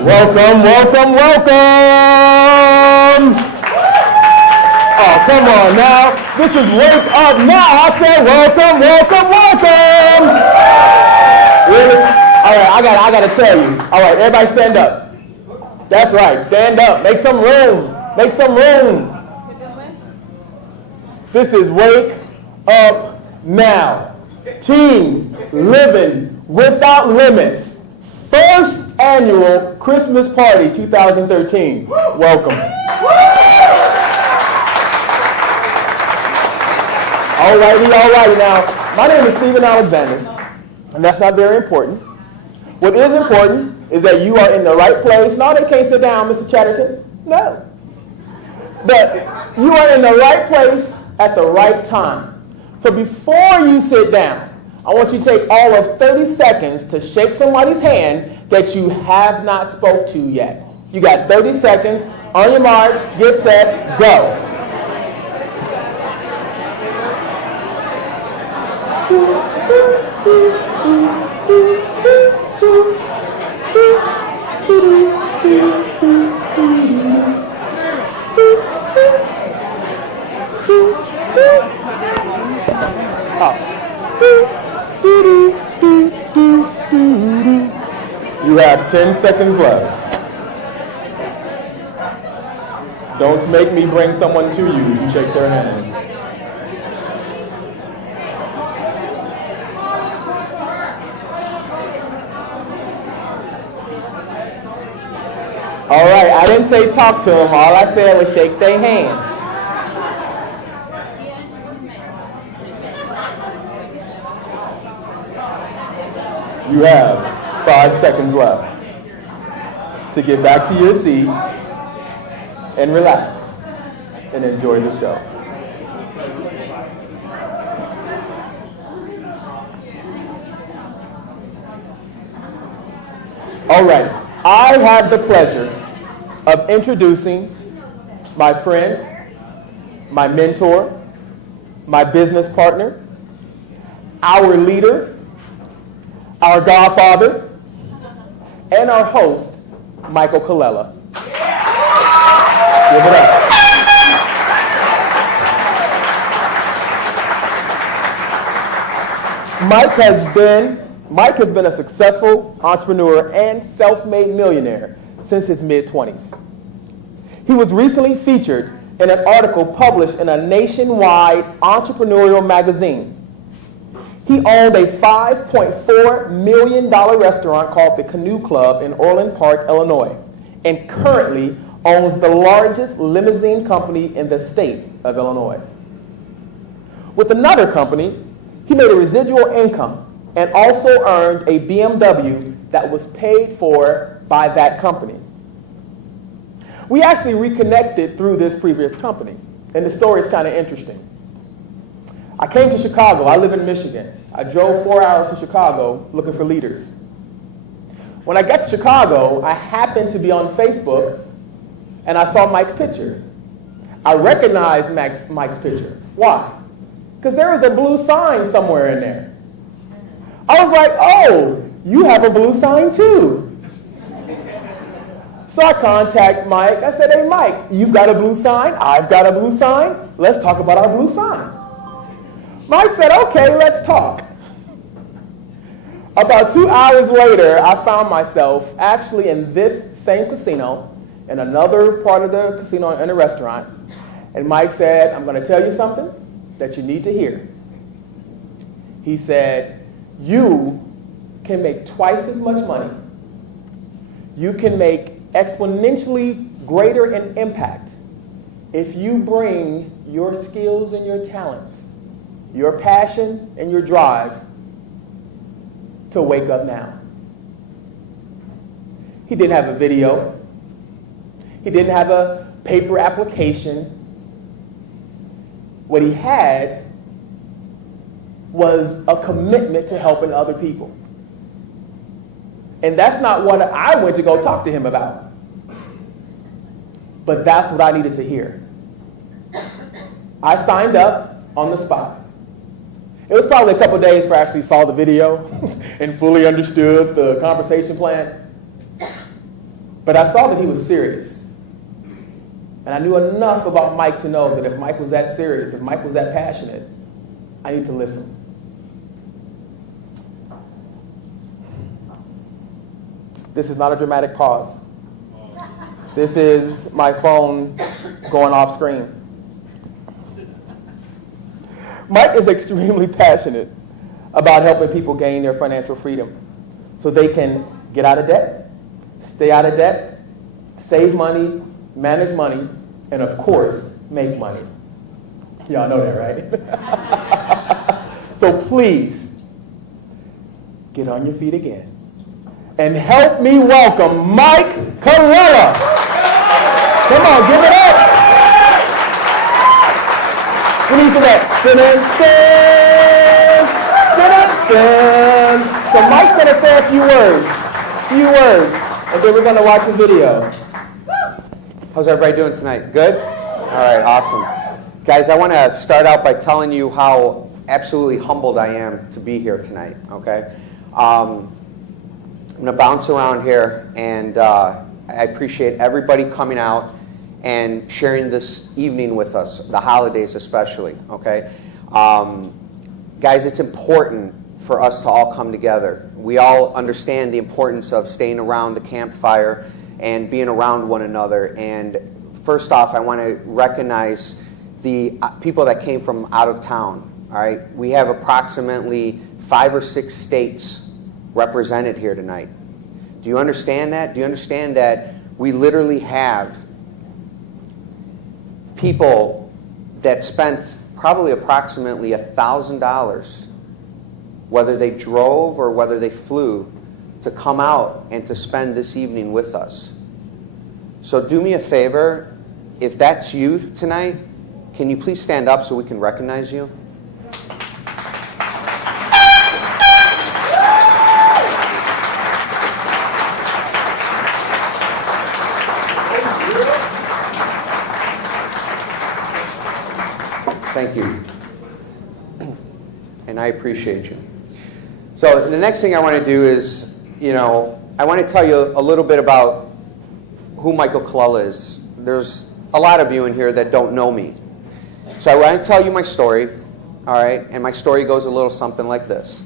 Welcome, welcome, welcome! Oh, come on now. This is Wake Up Now. I said welcome, welcome, welcome! Really? All right, I gotta tell you. All right, everybody stand up. That's right, stand up. Make some room. Make some room. This is Wake Up Now. Team Living Without Limits. First annual Christmas Party 2013. Welcome. All righty now. My name is Stephen Alexander, and that's not very important. What is important is that you are in the right place. No, they can't sit down, Mr. Chatterton. No. But you are in the right place at the right time. So before you sit down, I want you to take all of 30 seconds to shake somebody's hand that you have not spoke to yet. You got 30 seconds. On your mark, get set, go. You have 10 seconds left. Don't make me bring someone to you to shake their hand. All right, I didn't say talk to them. All I said was shake their hand. You have 5 seconds left to get back to your seat and relax and enjoy the show. All right, I have the pleasure of introducing my friend, my mentor, my business partner, our leader, our godfather, and our host, Michael Colella. Give it up. Mike has been a successful entrepreneur and self-made millionaire since his mid-20s. He was recently featured in an article published in a nationwide entrepreneurial magazine. He owned a $5.4 million restaurant called the Canoe Club in Orland Park, Illinois, and currently owns the largest limousine company in the state of Illinois. With another company, he made a residual income and also earned a BMW that was paid for by that company. We actually reconnected through this previous company, and the story is kind of interesting. I came to Chicago. I live in Michigan. I drove 4 hours to Chicago looking for leaders. When I got to Chicago, I happened to be on Facebook, and I saw Mike's picture. I recognized Mike's picture. Why? Because there was a blue sign somewhere in there. I was like, oh, you have a blue sign too. So I contacted Mike. I said, hey, Mike, you've got a blue sign. I've got a blue sign. Let's talk about our blue sign. Mike said, okay, let's talk. About 2 hours later, I found myself actually in this same casino, in another part of the casino in a restaurant. And Mike said, I'm going to tell you something that you need to hear. He said, you can make twice as much money. You can make exponentially greater in impact if you bring your skills and your talents, your passion and your drive to Wake Up Now. He didn't have a video. He didn't have a paper application. What he had was a commitment to helping other people. And that's not what I went to go talk to him about. But that's what I needed to hear. I signed up on the spot. It was probably a couple of days before I actually saw the video and fully understood the conversation plan. But I saw that he was serious. And I knew enough about Mike to know that if Mike was that serious, if Mike was that passionate, I need to listen. This is not a dramatic pause. This is my phone going off screen. Mike is extremely passionate about helping people gain their financial freedom so they can get out of debt, stay out of debt, save money, manage money, and of course, make money. Y'all know that, right? So please, get on your feet again and help me welcome Mike Colella. Come on, give it up. We need some that. So Mike's going to say a few words, and then we're going to watch the video. How's everybody doing tonight? Good? All right, awesome. Guys, I want to start out by telling you how absolutely humbled I am to be here tonight, okay? I'm going to bounce around here, and I appreciate everybody coming out and sharing this evening with us, the holidays especially, okay? Guys, it's important for us to all come together. We all understand the importance of staying around the campfire and being around one another. And first off, I want to recognize the people that came from out of town, all right? We have approximately 5 or 6 states represented here tonight. Do you understand that? Do you understand that we literally have people that spent probably approximately $1,000, whether they drove or whether they flew, to come out and to spend this evening with us. So do me a favor, if that's you tonight, can you please stand up so we can recognize you? Thank you. And I appreciate you. So the next thing I want to do is, I want to tell you a little bit about who Michael Colella is. There's a lot of you in here that don't know me. So I want to tell you my story, all right? And my story goes a little something like this.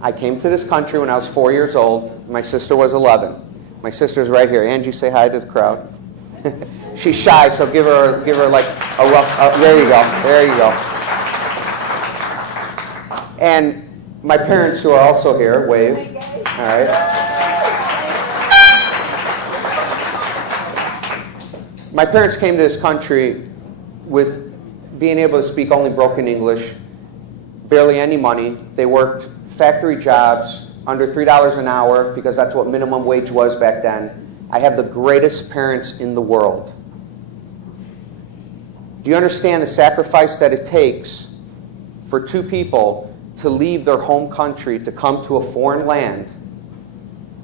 I came to this country when I was 4 years old. My sister was 11. My sister's right here. Angie, say hi to the crowd. She's shy, so give her like a rough, there you go. And my parents, who are also here, wave. All right. My parents came to this country with being able to speak only broken English, barely any money. They worked factory jobs under $3 an hour because that's what minimum wage was back then. I have the greatest parents in the world. Do you understand the sacrifice that it takes for 2 people to leave their home country to come to a foreign land,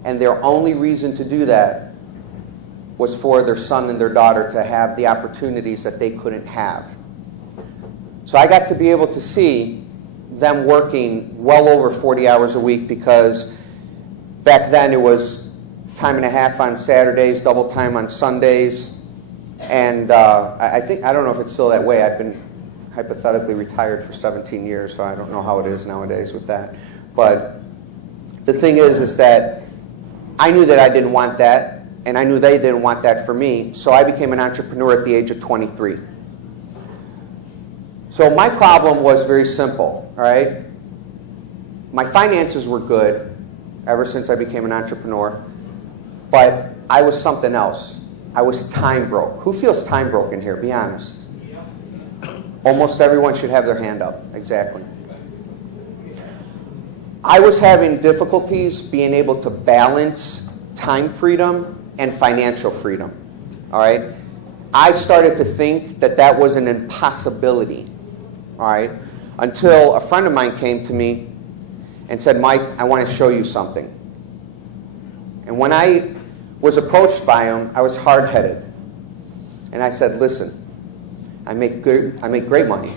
and their only reason to do that was for their son and their daughter to have the opportunities that they couldn't have? So I got to be able to see them working well over 40 hours a week, because back then it was time and a half on Saturdays, double time on Sundays, and I don't know if it's still that way. I've been hypothetically retired for 17 years, so I don't know how it is nowadays with that. But the thing is that I knew that I didn't want that, and I knew they didn't want that for me, so I became an entrepreneur at the age of 23. So my problem was very simple, all right? My finances were good ever since I became an entrepreneur, but I was something else. I was time broke. Who feels time broke in here? Be honest. Almost everyone should have their hand up. Exactly. I was having difficulties being able to balance time freedom and financial freedom. All right? I started to think that that was an impossibility. All right? Until a friend of mine came to me and said, "Mike, I want to show you something." And when I was approached by him, I was hard-headed. And I said, "Listen, I make great money."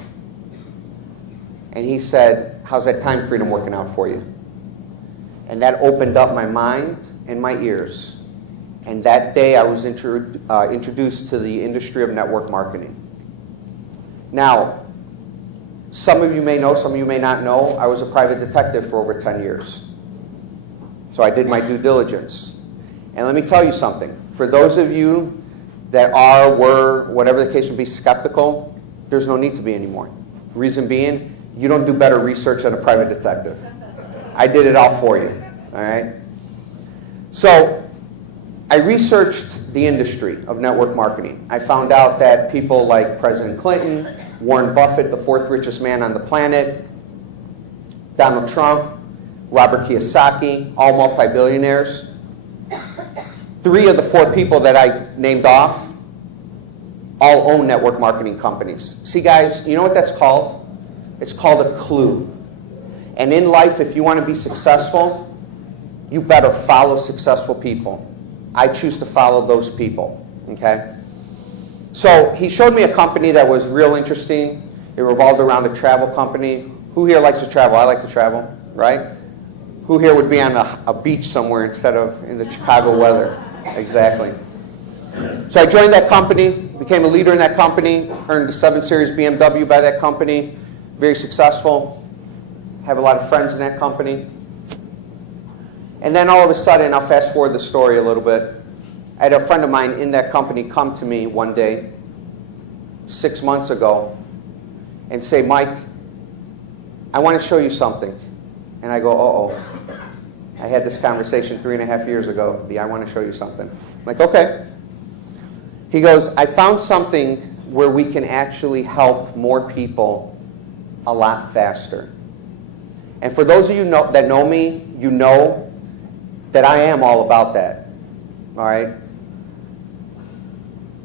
And he said, "How's that time freedom working out for you?" And that opened up my mind and my ears. And that day I was introduced to the industry of network marketing. Now, some of you may know, some of you may not know, I was a private detective for over 10 years. So I did my due diligence. And let me tell you something. For those of you that are, were, whatever the case would be, skeptical, there's no need to be anymore. Reason being, you don't do better research than a private detective. I did it all for you, all right? So I researched the industry of network marketing. I found out that people like President Clinton, Warren Buffett, the fourth richest man on the planet, Donald Trump, Robert Kiyosaki, all multi-billionaires. 3 of the 4 people that I named off all own network marketing companies. See, guys, you know what that's called? It's called a clue. And in life, if you want to be successful, you better follow successful people. I choose to follow those people, okay? So he showed me a company that was real interesting. It revolved around a travel company. Who here likes to travel? I like to travel, right? Who here would be on a beach somewhere instead of in the Chicago weather? Exactly. So I joined that company, became a leader in that company, earned a 7 Series BMW by that company, very successful, have a lot of friends in that company. And then all of a sudden, I'll fast forward the story a little bit. I had a friend of mine in that company come to me one day, 6 months ago, and say, Mike, I want to show you something. And I go, uh-oh. I had this conversation 3.5 years ago. I want to show you something. I'm like, okay. He goes, I found something where we can actually help more people a lot faster. And for those of you that know me, you know that I am all about that, all right?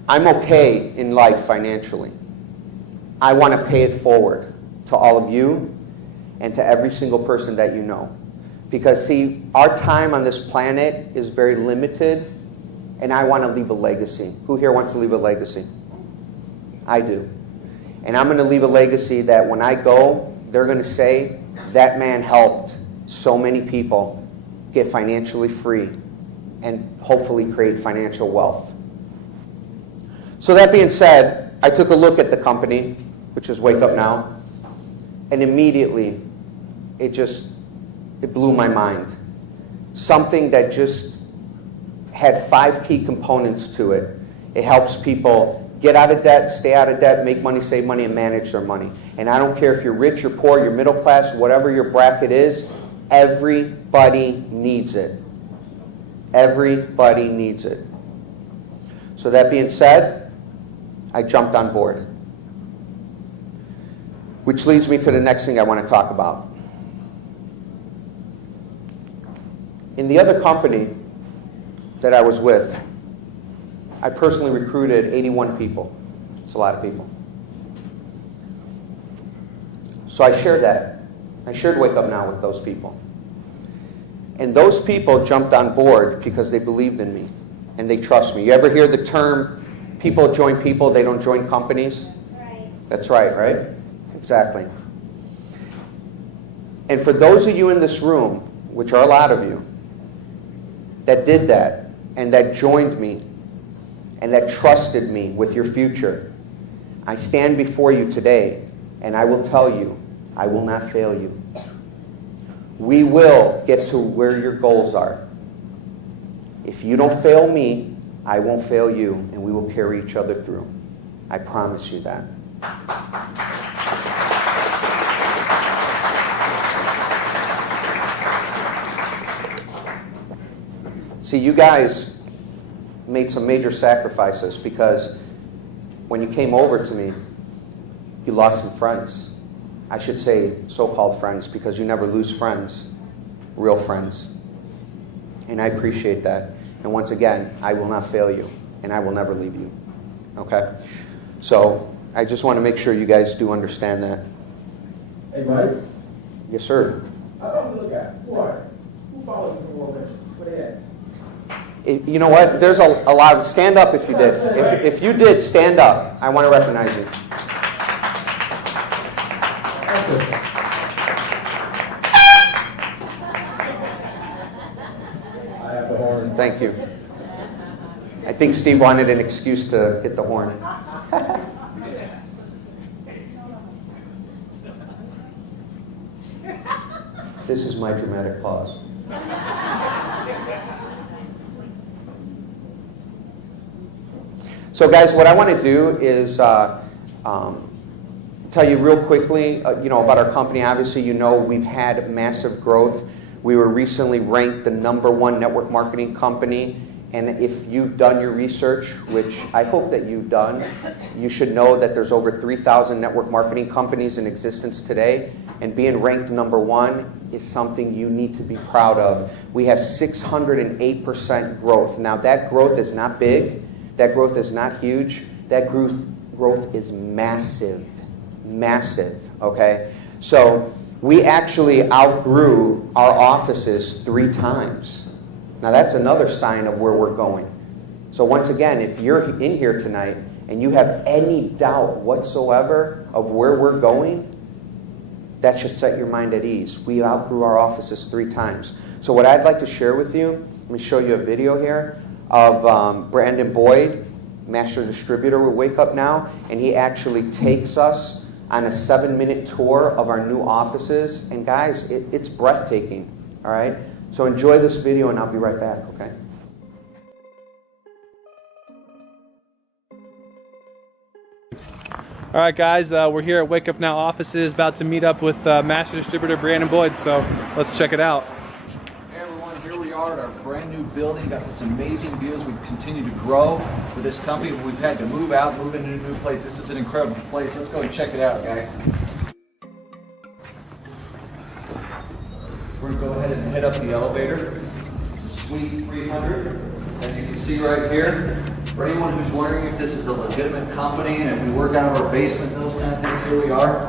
I'm okay in life financially. I want to pay it forward to all of you and to every single person that you know. Because, see, our time on this planet is very limited, and I want to leave a legacy. Who here wants to leave a legacy? I do. And I'm going to leave a legacy that when I go, they're going to say, that man helped so many people get financially free and hopefully create financial wealth. So that being said, I took a look at the company, which is WakeUpNow, and immediately it blew my mind. Something that just had 5 key components to it. It helps people get out of debt, stay out of debt, make money, save money, and manage their money. And I don't care if you're rich, you're poor, you're middle class, whatever your bracket is, everybody needs it. Everybody needs it. So that being said, I jumped on board. Which leads me to the next thing I want to talk about. In the other company that I was with, I personally recruited 81 people. It's a lot of people. So I shared that. I shared WakeUpNow with those people. And those people jumped on board because they believed in me and they trust me. You ever hear the term, people join people, they don't join companies? That's right. That's right, right? Exactly. And for those of you in this room, which are a lot of you, that did that and that joined me and that trusted me with your future, I stand before you today and I will tell you, I will not fail you. We will get to where your goals are. If you don't fail me, I won't fail you, and we will carry each other through. I promise you that. See, you guys made some major sacrifices because when you came over to me, you lost some friends. I should say so-called friends because you never lose friends, real friends. And I appreciate that. And once again, I will not fail you, and I will never leave you. Okay? So I just want to make sure you guys do understand that. Hey, Mike. Yes, sir. I don't look at who are you? Who follows you from more mentions? Where they at? You know what? There's a lot of... Stand up if you did. If you did, stand up. I want to recognize you. I have the horn. Thank you. I think Steve wanted an excuse to hit the horn. This is my dramatic pause. So guys, what I want to do is tell you real quickly about our company. Obviously, we've had massive growth. We were recently ranked the #1 network marketing company. And if you've done your research, which I hope that you've done, you should know that there's over 3,000 network marketing companies in existence today. And being ranked #1 is something you need to be proud of. We have 608% growth. Now that growth is not big. That growth is not huge. That growth is massive. Massive, okay? So we actually outgrew our offices 3 times. Now that's another sign of where we're going. So once again, if you're in here tonight and you have any doubt whatsoever of where we're going, that should set your mind at ease. We outgrew our offices 3 times. So what I'd like to share with you, let me show you a video here of Brandon Boyd, Master Distributor with WakeUpNow, and he actually takes us on a 7-minute tour of our new offices. And guys, it's breathtaking, all right? So enjoy this video and I'll be right back, okay? All right, guys, we're here at WakeUpNow offices, about to meet up with Master Distributor Brandon Boyd, so let's check it out. Hey everyone, here we are at our brand new building. Got this amazing view as we continue to grow with this company. We've had to move out, move into a new place. This is an incredible place. Let's go and check it out, guys. We're going to go ahead and head up the elevator. Suite 300, as you can see right here. For anyone who's wondering if this is a legitimate company and if we work out of our basement, those kind of things, here we are.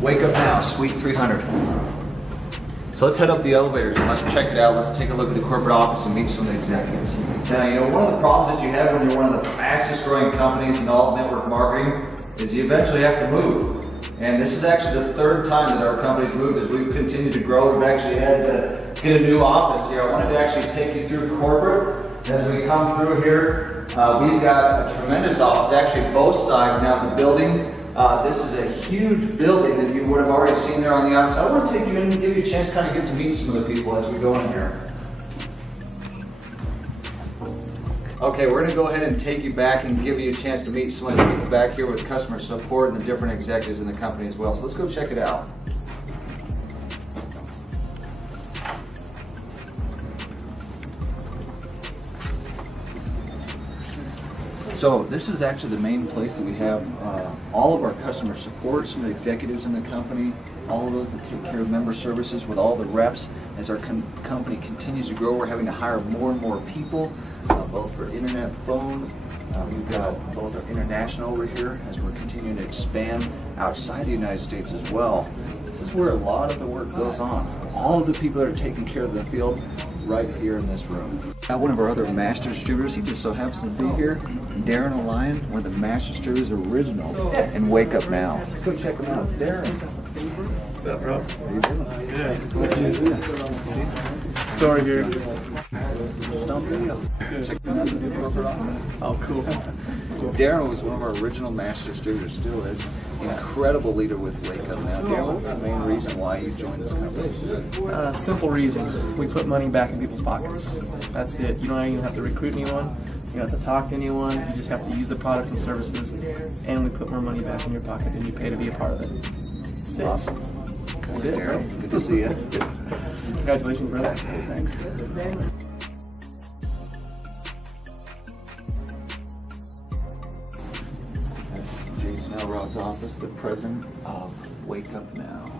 WakeUpNow, Suite 300. So let's head up the elevators and let's check it out. Let's take a look at the corporate office and meet some of the executives. Now, one of the problems that you have when you're one of the fastest growing companies in all network marketing is you eventually have to move. And this is actually the 3rd time that our company's moved as we've continued to grow. We've actually had to get a new office here. I wanted to actually take you through corporate. As we come through here, we've got a tremendous office, actually both sides now of the building. This is a huge building that you would have already seen there on the outside. I want to take you in and give you a chance to kind of get to meet some of the people as we go in here. Okay, we're going to go ahead and take you back and give you a chance to meet some of the people back here with customer support and the different executives in the company as well. So let's go check it out. So this is actually the main place that we have all of our customer support, some of the executives in the company, all of those that take care of member services with all the reps. As our company continues to grow, we're having to hire more and more people, both for internet phones. We've got both our international over here as we're continuing to expand outside the United States as well. This is where a lot of the work goes on. All of the people that are taking care of the field right here in this room. Now, one of our other master distributors, he just so happens to be here, Darren O'Lyon, one of the master distributors originals in WakeUpNow. Let's go check him out. Darren. What's up, bro? How you doing? Good. What you do? Story here. Stone video. Check out the new corporate office. Oh, cool. Darren was one of our original master distributors, still is. Incredible leader with WakeUpNow. Darren, what's the main reason why you joined this company? Simple reason. We put money back in people's pockets. That's it. You don't even have to recruit anyone. You don't have to talk to anyone. You just have to use the products and services, and we put more money back in your pocket, and you pay to be a part of it. That's it. Awesome. Thanks, Darren. Good to see you. Congratulations, brother. Thanks. That's Jason Elrod's office, the president of WakeUpNow.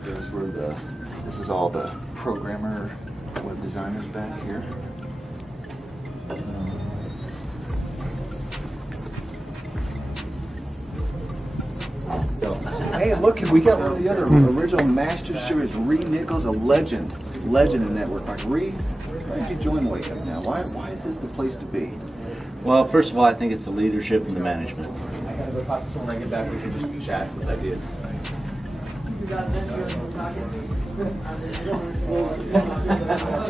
There's where this is all the programmer, web designers back here. Hey, look, we got one of the other original master distributors, Reed Nichols, a legend in network marketing. Reed, why did you join WakeUpNow? Why is this the place to be? Well, first of all, I think it's the leadership and the management. I gotta go talk to someone. When I get back, we can just chat with ideas.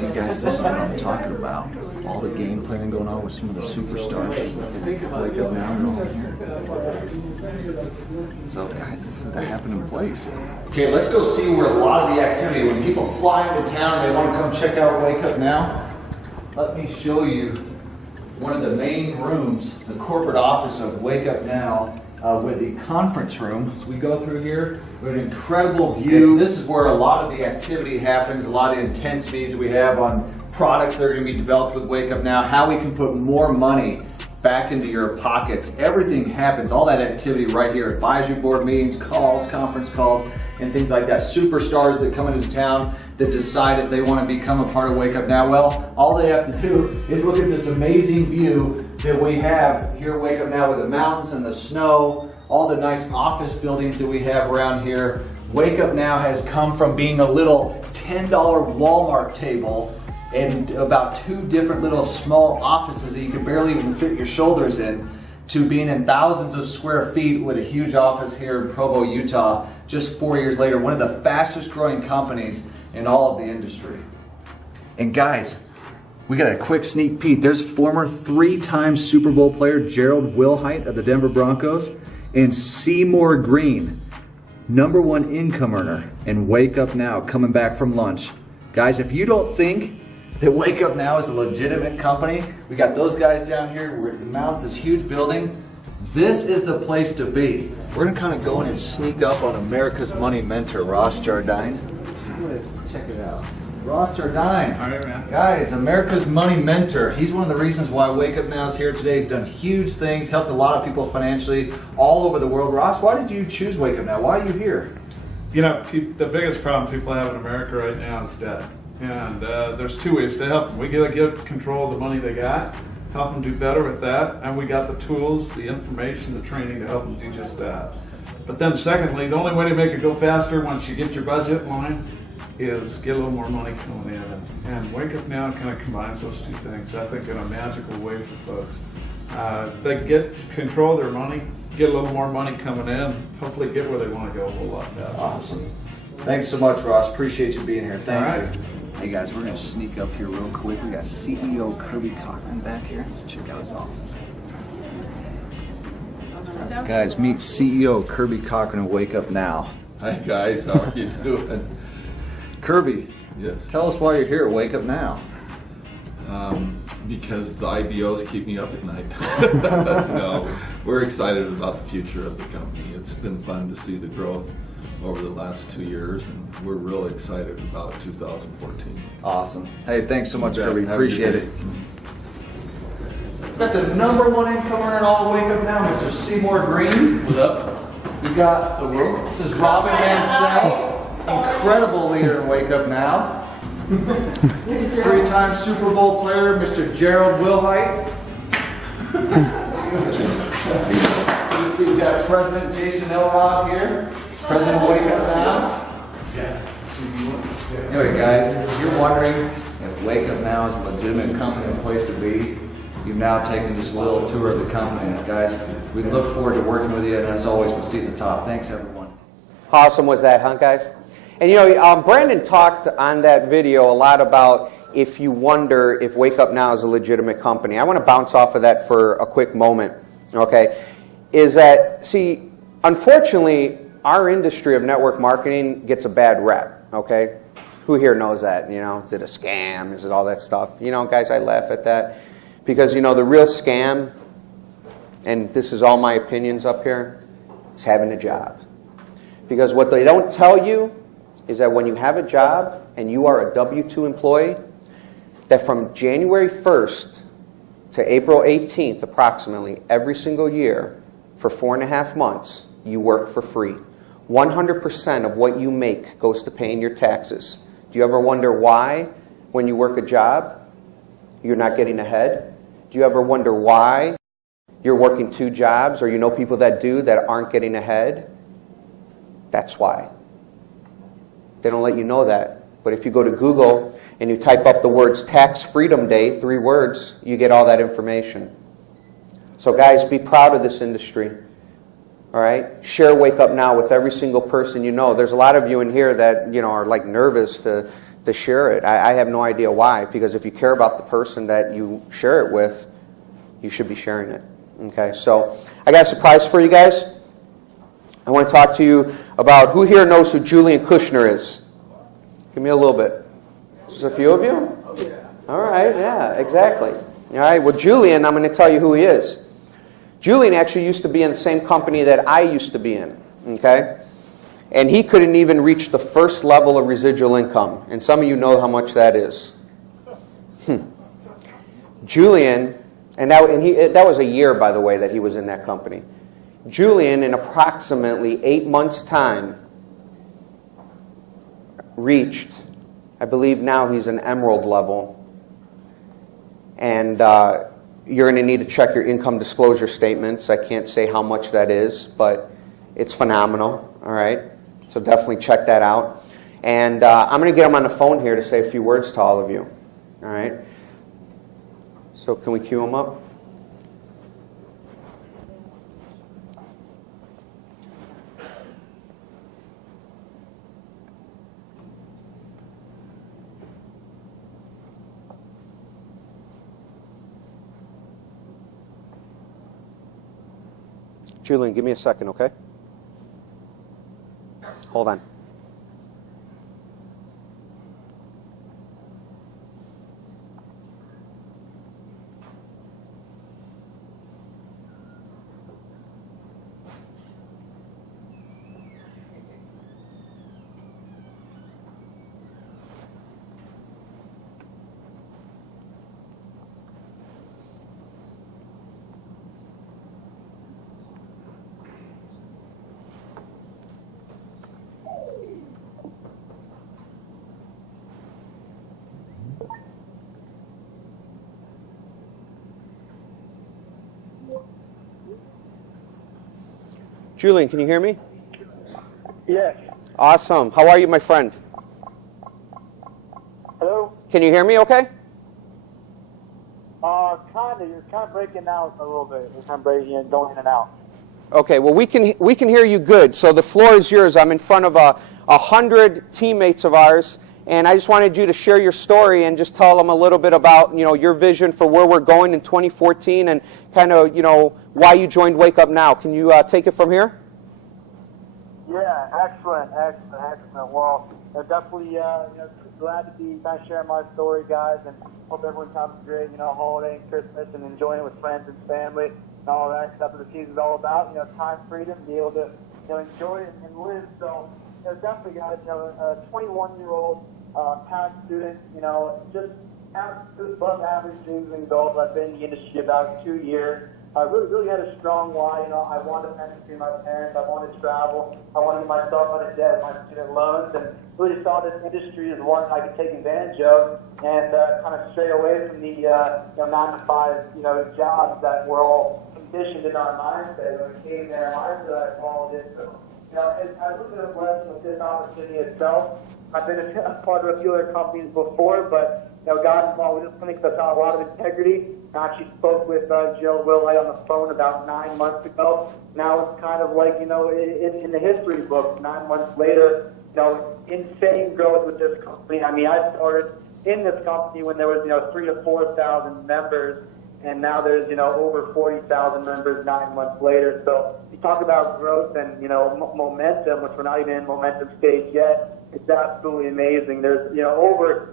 See, guys, this is what I'm talking about. All the game planning going on with some of the superstars. Wake Up Now and all here. So, guys, this is the happening place. Okay, let's go see where a lot of the activity, when people fly into town and they want to come check out Wake Up Now, let me show you one of the main rooms, the corporate office of Wake Up Now, with the conference room. As we go through here, we have an incredible view. This is where a lot of the activity happens, a lot of intense meetings that we have on products that are going to be developed with Wake Up Now, how we can put more money back into your pockets. Everything happens, all that activity right here, advisory board meetings, calls, conference calls, and things like that. Superstars that come into town that decide if they want to become a part of Wake Up Now. Well, all they have to do is look at this amazing view that we have here at Wake Up Now with the mountains and the snow, all the nice office buildings that we have around here. Wake Up Now has come from being a little $10 Walmart table and about 2 different little small offices that you could barely even fit your shoulders in, to being in thousands of square feet with a huge office here in Provo, Utah, just 4 years later, one of the fastest growing companies in all of the industry. And guys, we got a quick sneak peek. There's former 3-time Super Bowl player Gerald Wilheit of the Denver Broncos and Seymour Green, #1 income earner in Wake Up Now, coming back from lunch. Guys, if you don't think that Wake Up Now is a legitimate company, we got those guys down here. We're at the mountains, this huge building. This is the place to be. We're gonna kind of go in and sneak up on America's money mentor, Ross Jardine. Check it out. Ross Jardine. All right, man. Guys, America's money mentor. He's one of the reasons why Wake Up Now is here today. He's done huge things, helped a lot of people financially all over the world. Ross, why did you choose Wake Up Now? Why are you here? You know, the biggest problem people have in America right now is debt. And there's 2 ways to help them. We gotta get control of the money they got, help them do better with that, and we got the tools, the information, the training to help them do just that. But then secondly, the only way to make it go faster once you get your budget in line is get a little more money coming in. And Wake Up Now kind of combines those 2 things, I think, in a magical way for folks. They get control of their money, get a little more money coming in, hopefully get where they want to go a whole lot faster. Awesome. Thanks so much, Ross. Appreciate you being here. Thank All you. right. Hey guys, we're gonna sneak up here real quick. We got CEO Kirby Cochran back here. Let's check out his office. Guys, meet CEO Kirby Cochran of Wake Up Now. Hi guys, how are you doing? Kirby, Yes. tell us why you're here at Wake Up Now. Because the IBOs keep me up at night. No, we're excited about the future of the company. It's been fun to see the growth over the last 2 years, and we're really excited about 2014. Awesome. Hey, thanks so much, You bet. Kirby. Have a Appreciate good it. day. Got the #1 income earner in all of Wake Up Now, Mr. Seymour Green. What up? We got this is Robin Mansell, incredible leader in Wake Up Now. 3-time Super Bowl player, Mr. Gerald Wilheit. You see, we got President Jason Elrod here, President of Wake Up Now. Anyway, guys, if you're wondering if Wake Up Now is a legitimate company and place to be, you've now taken just a little tour of the company. Guys, we look forward to working with you, and as always, we'll see you at the top. Thanks, everyone. How awesome was that, huh, guys? And you know, Brandon talked on that video a lot about if you wonder if Wake Up Now is a legitimate company. I want to bounce off of that for a quick moment, okay? Is that, see, unfortunately, our industry of network marketing gets a bad rep, okay? Who here knows that, you know? Is it a scam? Is it all that stuff? You know, guys, I laugh at that because, you know, the real scam, and this is all my opinions up here, is having a job. Because what they don't tell you is that when you have a job and you are a W-2 employee, that from January 1st to April 18th, approximately, every single year, for 4.5 months, you work for free. 100% of what you make goes to paying your taxes. Do you ever wonder why, when you work a job, you're not getting ahead? Do you ever wonder why you're working 2 jobs, or you know people that do that aren't getting ahead? That's why. They don't let you know that. But if you go to Google and you type up the words Tax Freedom Day, 3 words, you get all that information. So guys, be proud of this industry. All right? Share Wake Up Now with every single person you know. There's a lot of you in here that, you know, are like nervous to to share it. I have no idea why, because if you care about the person that you share it with, you should be sharing it. Okay, so I got a surprise for you guys. I want to talk to you about who here knows who Julian Kushner is. Give me a little bit. Just a few of you? All right, yeah, exactly. All right, well, Julian, I'm going to tell you who he is. Julian actually used to be in the same company that I used to be in, okay? And he couldn't even reach the first level of residual income. And some of you know how much that is. Julian, and that was a year, by the way, that he was in that company. Julian, in approximately 8 months' time, reached, I believe now he's an emerald level. And you're going to need to check your income disclosure statements. I can't say how much that is, but it's phenomenal, all right? So definitely check that out. And I'm going to get him on the phone here to say a few words to all of you, all right? So can we cue him up? Julian, give me a second, okay? Hold on. Julian, can you hear me? Yes. Awesome. How are you, my friend? Hello? Can you hear me okay? Kind of. You're kind of breaking out a little bit. You're kind of breaking in, going in and out. Okay, well, we can hear you good. So the floor is yours. I'm in front of 100 teammates of ours, and I just wanted you to share your story and just tell them a little bit about, your vision for where we're going in 2014 and kind of, why you joined Wake Up Now. Can you take it from here? Yeah, excellent. Well, definitely glad to be kind of sharing my story, guys, and hope everyone's having a great, holiday and Christmas and enjoying it with friends and family and all that. That's what the season's all about. Time, freedom, be able to enjoy it and live. So definitely, guys, a 21-year-old past student, just above average dreams and goals. I've been in the industry about 2 years. I really had a strong why. I wanted to mentor my parents. I wanted to travel. I wanted myself out of debt with my student loans, and really saw this industry as one I could take advantage of, and kind of stray away from the 9-to-5 jobs that were all conditioned in our mindset when it came to our mindset. I followed it. So, as I look at a blessing with this opportunity itself, I've been a part of a few other companies before, but God involved with this clinic, so I saw a lot of integrity. I actually spoke with Gerald Wilheit on the phone about 9 months ago. Now it's kind of like, in the history books, 9 months later, insane growth with this company. I mean, I started in this company when there was, 3,000 to 4,000 members, and now there's, over 40,000 members 9 months later. So you talk about growth and, momentum, which we're not even in momentum stage yet. It's absolutely amazing. There's,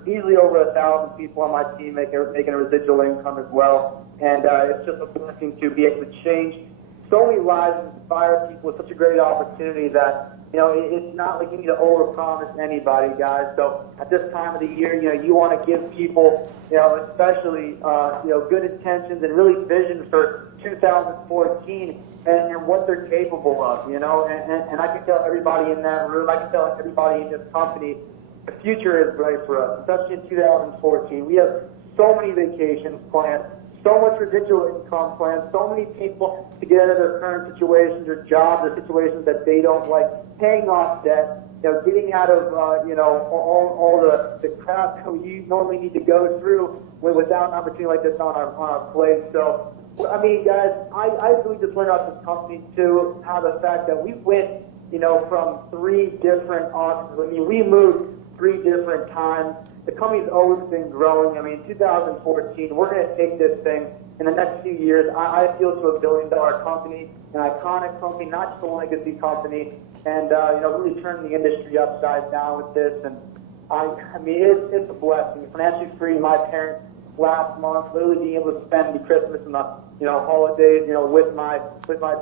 easily over 1,000 people on my team making a residual income as well. And it's just a blessing to be able to change so many lives and inspire people with such a great opportunity that, it's not like you need to overpromise anybody, guys. So at this time of the year, you want to give people, especially, good intentions and really vision for 2014 and what they're capable of, and I can tell everybody in that room, I can tell everybody in this company, the future is bright for us, especially in 2014. We have so many vacations planned, so much residual income planned, so many people to get out of their current situations or jobs or situations that they don't like, paying off debt, getting out of, all the crap that you normally need to go through without an opportunity like this on our plate. So, I mean, guys, I really just learned about this company, too, how the fact that we went, from 3 different offices. I mean, we moved 3 different times. The company's always been growing. I mean, 2014, we're going to take this thing in the next few years, I feel, to $1 billion company, an iconic company, not just a legacy company, and really turn the industry upside down with this. And I mean, it's a blessing. Financially free. My parents last month, literally being able to spend the Christmas and the holidays, with my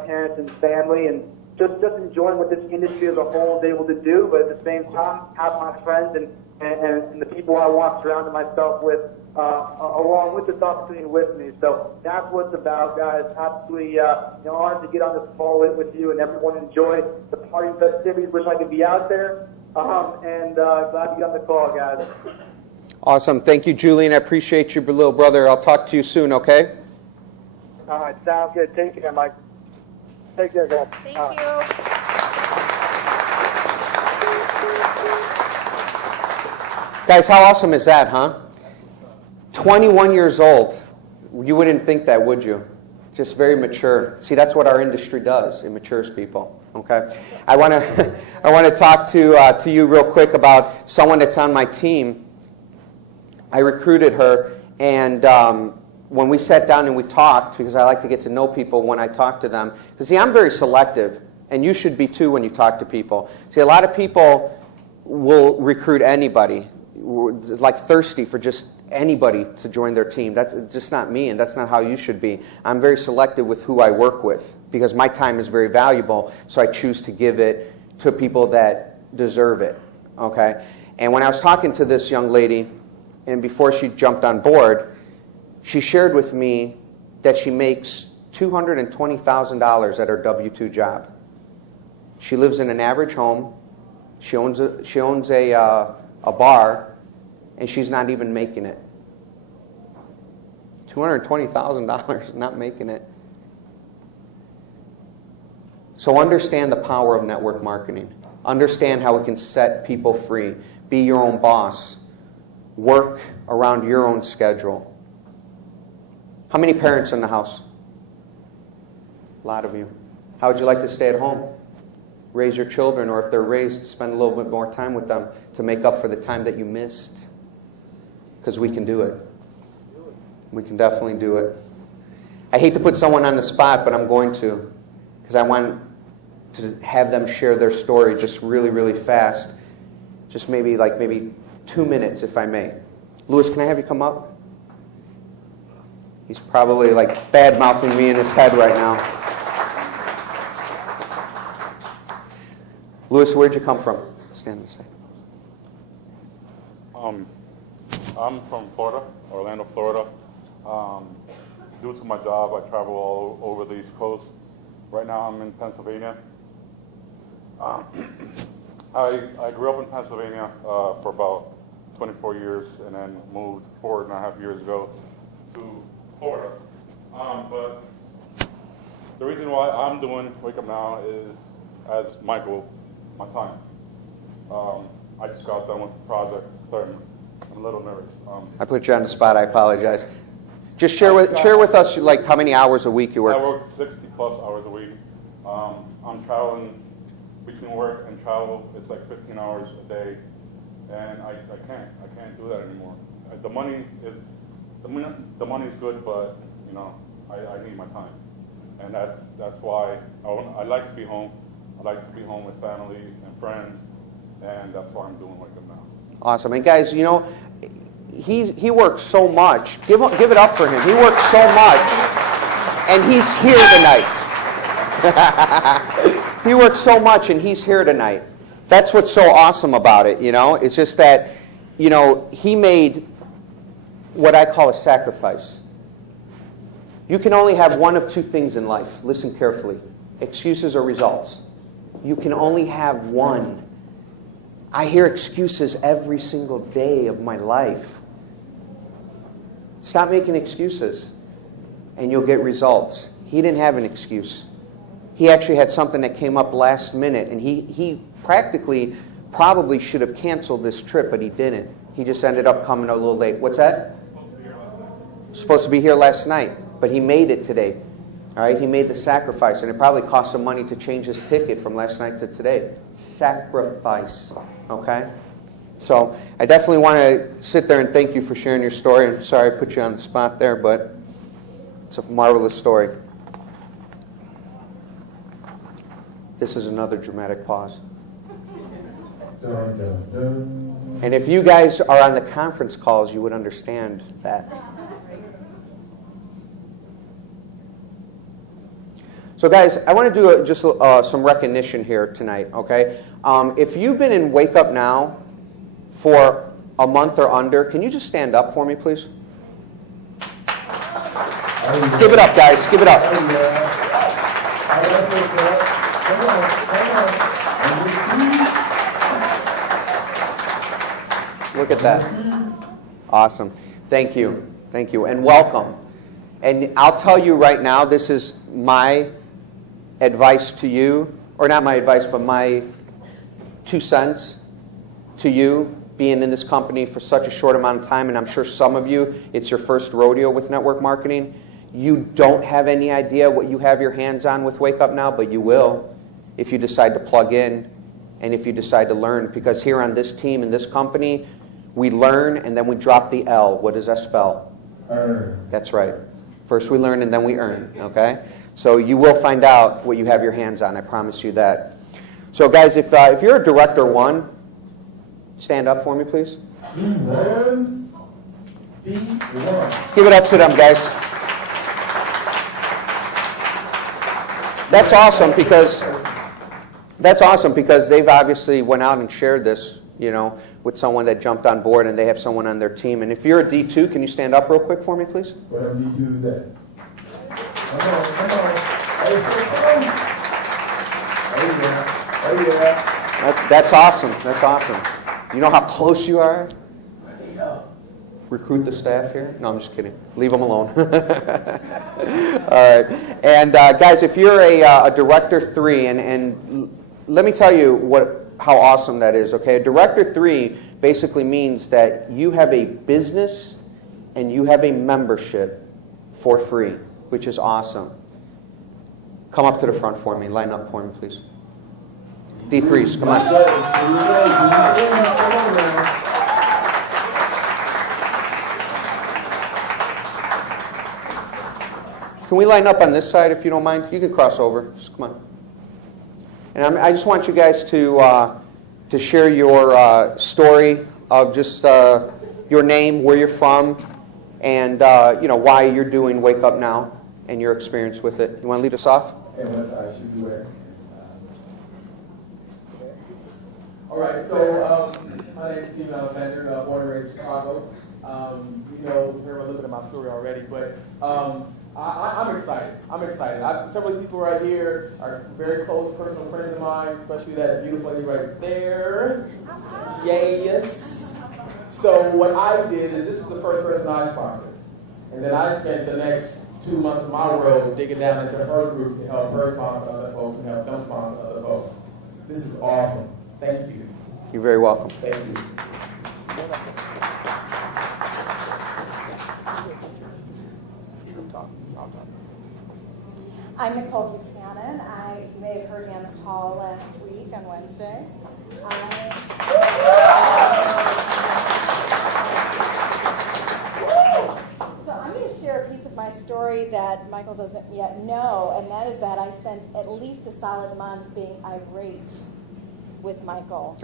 parents and family, and just enjoying what this industry as a whole is able to do, but at the same time have my friends and the people I want surrounding myself with along with this opportunity with me. So that's what it's about, guys. Absolutely honored to get on this call with you and everyone enjoy the party festivities. Wish I could be out there. And glad to get on the call, guys. Awesome. Thank you, Julian. I appreciate you, little brother. I'll talk to you soon, okay? All right, sounds good. Take care, Mike. Take care, guys. Thank you. Guys, how awesome is that, huh? 21 years old. You wouldn't think that, would you? Just very mature. See, that's what our industry does. It matures people. Okay. I want to talk to you real quick about someone that's on my team. I recruited her, and when we sat down and we talked, because I like to get to know people when I talk to them. Because see, I'm very selective, and you should be too when you talk to people. See, a lot of people will recruit anybody, like thirsty for just anybody to join their team. That's just not me, and that's not how you should be. I'm very selective with who I work with because my time is very valuable, so I choose to give it to people that deserve it, okay? And when I was talking to this young lady, and before she jumped on board, she shared with me that she makes $220,000 at her W-2 job. She lives in an average home. She owns a bar, and she's not even making it. $220,000, not making it. So understand the power of network marketing. Understand how it can set people free. Be your own boss. Work around your own schedule. How many parents in the house? A lot of you. How would you like to stay at home? Raise your children, or if they're raised, spend a little bit more time with them to make up for the time that you missed. Because we can do it. We can definitely do it. I hate to put someone on the spot, but I'm going to. Because I want to have them share their story just really, really fast. Just maybe 2 minutes, if I may. Lewis, can I have you come up? He's probably bad-mouthing me in his head right now. Lewis, where'd you come from? Stand and say. I'm from Florida, Orlando, Florida. Due to my job, I travel all over the East Coast. Right now, I'm in Pennsylvania. I grew up in Pennsylvania for about 24 years, and then moved 4.5 years ago to Florida. But the reason why I'm doing Wake Up Now is, as Michael, my time. I just got done with the project. Sorry, I'm a little nervous. I put you on the spot. I apologize. Just share with us how many hours a week you work. I work 60 plus hours a week. I'm traveling between work and travel. It's 15 hours a day, and I can't do that anymore. The money is good, but I need my time, and that's why I like to be home. I like to be home with family and friends, and that's why I'm doing Wake Up Now. Awesome. And guys, he works so much. Give it up for him. He works so much, and he's here tonight. He works so much, and he's here tonight. That's what's so awesome about it. It's just that he made what I call a sacrifice. You can only have one of two things in life. Listen carefully: excuses or results. You can only have one. I hear excuses every single day of my life. Stop making excuses, and you'll get results. He didn't have an excuse. He actually had something that came up last minute, and he probably should have canceled this trip, but he didn't. He just ended up coming a little late. What's that? Supposed to be here last night, but he made it today. All right, he made the sacrifice, and it probably cost him money to change his ticket from last night to today. Sacrifice, okay? So I definitely want to sit there and thank you for sharing your story. I'm sorry I put you on the spot there, but it's a marvelous story. This is another dramatic pause. Dun, dun, dun. And if you guys are on the conference calls, you would understand that. So guys, I want to do just some recognition here tonight, okay? If you've been in Wake Up Now for a month or under, can you just stand up for me, please? Give it up, guys. Give it up. Look at that. Awesome. Thank you. Thank you. And welcome. And I'll tell you right now, this is my advice to you, or not my advice, but my 2 cents to you, being in this company for such a short amount of time, and I'm sure some of you, it's your first rodeo with network marketing. You don't have any idea what you have your hands on with Wake Up Now, but you will if you decide to plug in and if you decide to learn. Because here on this team, in this company, we learn and then we drop the L. What does that spell? Earn. That's right. First we learn and then we earn, okay? So you will find out what you have your hands on, I promise you that. So guys, if you're a Director 1, stand up for me, please. D1. Give it up to them, guys. That's awesome because they've obviously went out and shared this, you know, with someone that jumped on board and they have someone on their team. And if you're a D2, can you stand up real quick for me, please? What D2 is that? Come on. Hey, oh yeah. That's awesome. That's awesome. You know how close you are? Recruit the staff here? No, I'm just kidding. Leave them alone. All right. And guys, if you're a Director 3, and let me tell you how awesome that is, okay? A Director 3 basically means that you have a business and you have a membership for free, which is awesome. Come up to the front for me. Line up for me, please. D3s, come on. Can we line up on this side if you don't mind? You can cross over. Just come on. And I just want you guys to share your story of just your name, where you're from, and you know why you're doing Wake Up Now and your experience with it. You want to lead us off? And what size should you wear? All right, so my name is Stephen Alexander, born and raised in Chicago. You know, heard a little bit of my story already, but I'm excited. Several people right here are very close personal friends of mine, especially that beautiful lady right there. Yes. So what I did is this is the first person I sponsored. And then I spent the next 2 months of my world digging down into her group to help her sponsor other folks and help them sponsor other folks. This is awesome. Thank you. You're very welcome. Thank you. I'm Nicole Buchanan. You may have heard me on the call last week on Wednesday. So I'm going to share a piece of my story that Michael doesn't yet know, and that is that I spent at least a solid month being irate with Michael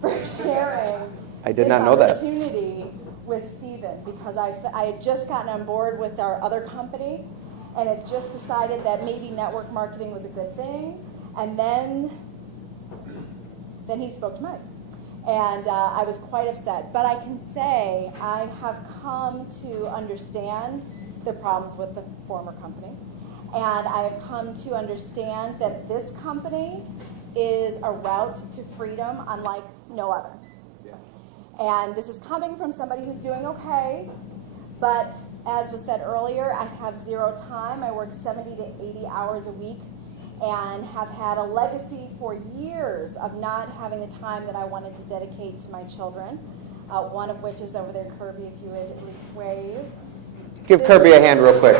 for sharing I did not know that. opportunity with Stephen, because I had just gotten on board with our other company and had just decided that maybe network marketing was a good thing, and then he spoke to Mike, and I was quite upset. But I can say I have come to understand the problems with the former company, and I have come to understand that this company is a route to freedom unlike no other. And this is coming from somebody who's doing okay, but as was said earlier, I have zero time. I work 70 to 80 hours a week and have had a legacy for years of not having the time that I wanted to dedicate to my children, one of which is over there. Kirby, if you would at least wave. Give Kirby a hand real quick.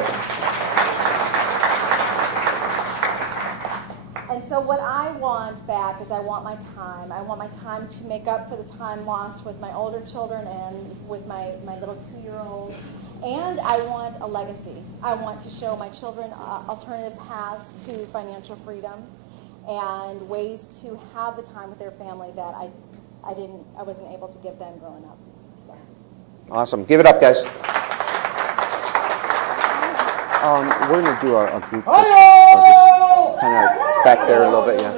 And so what I want back is I want my time. I want my time to make up for the time lost with my older children and with my little 2-year-old. And I want a legacy. I want to show my children alternative paths to financial freedom and ways to have the time with their family that I wasn't able to give them growing up. So. Awesome. Give it up, guys. We're going to do a group picture. Just kind of back there a little bit, yeah.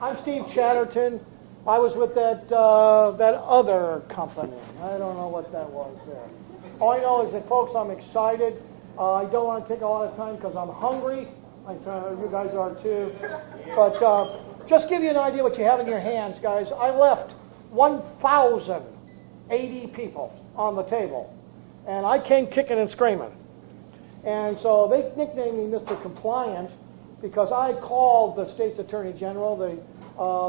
I'm Steve Chatterton. I was with that other company. I don't know what that was there. All I know is that, folks, I'm excited. I don't want to take a lot of time because I'm hungry. You guys are too. But just give you an idea what you have in your hands, guys. I left 1,080 people on the table. And I came kicking and screaming. And so they nicknamed me Mr. Compliant because I called the state's Attorney General, the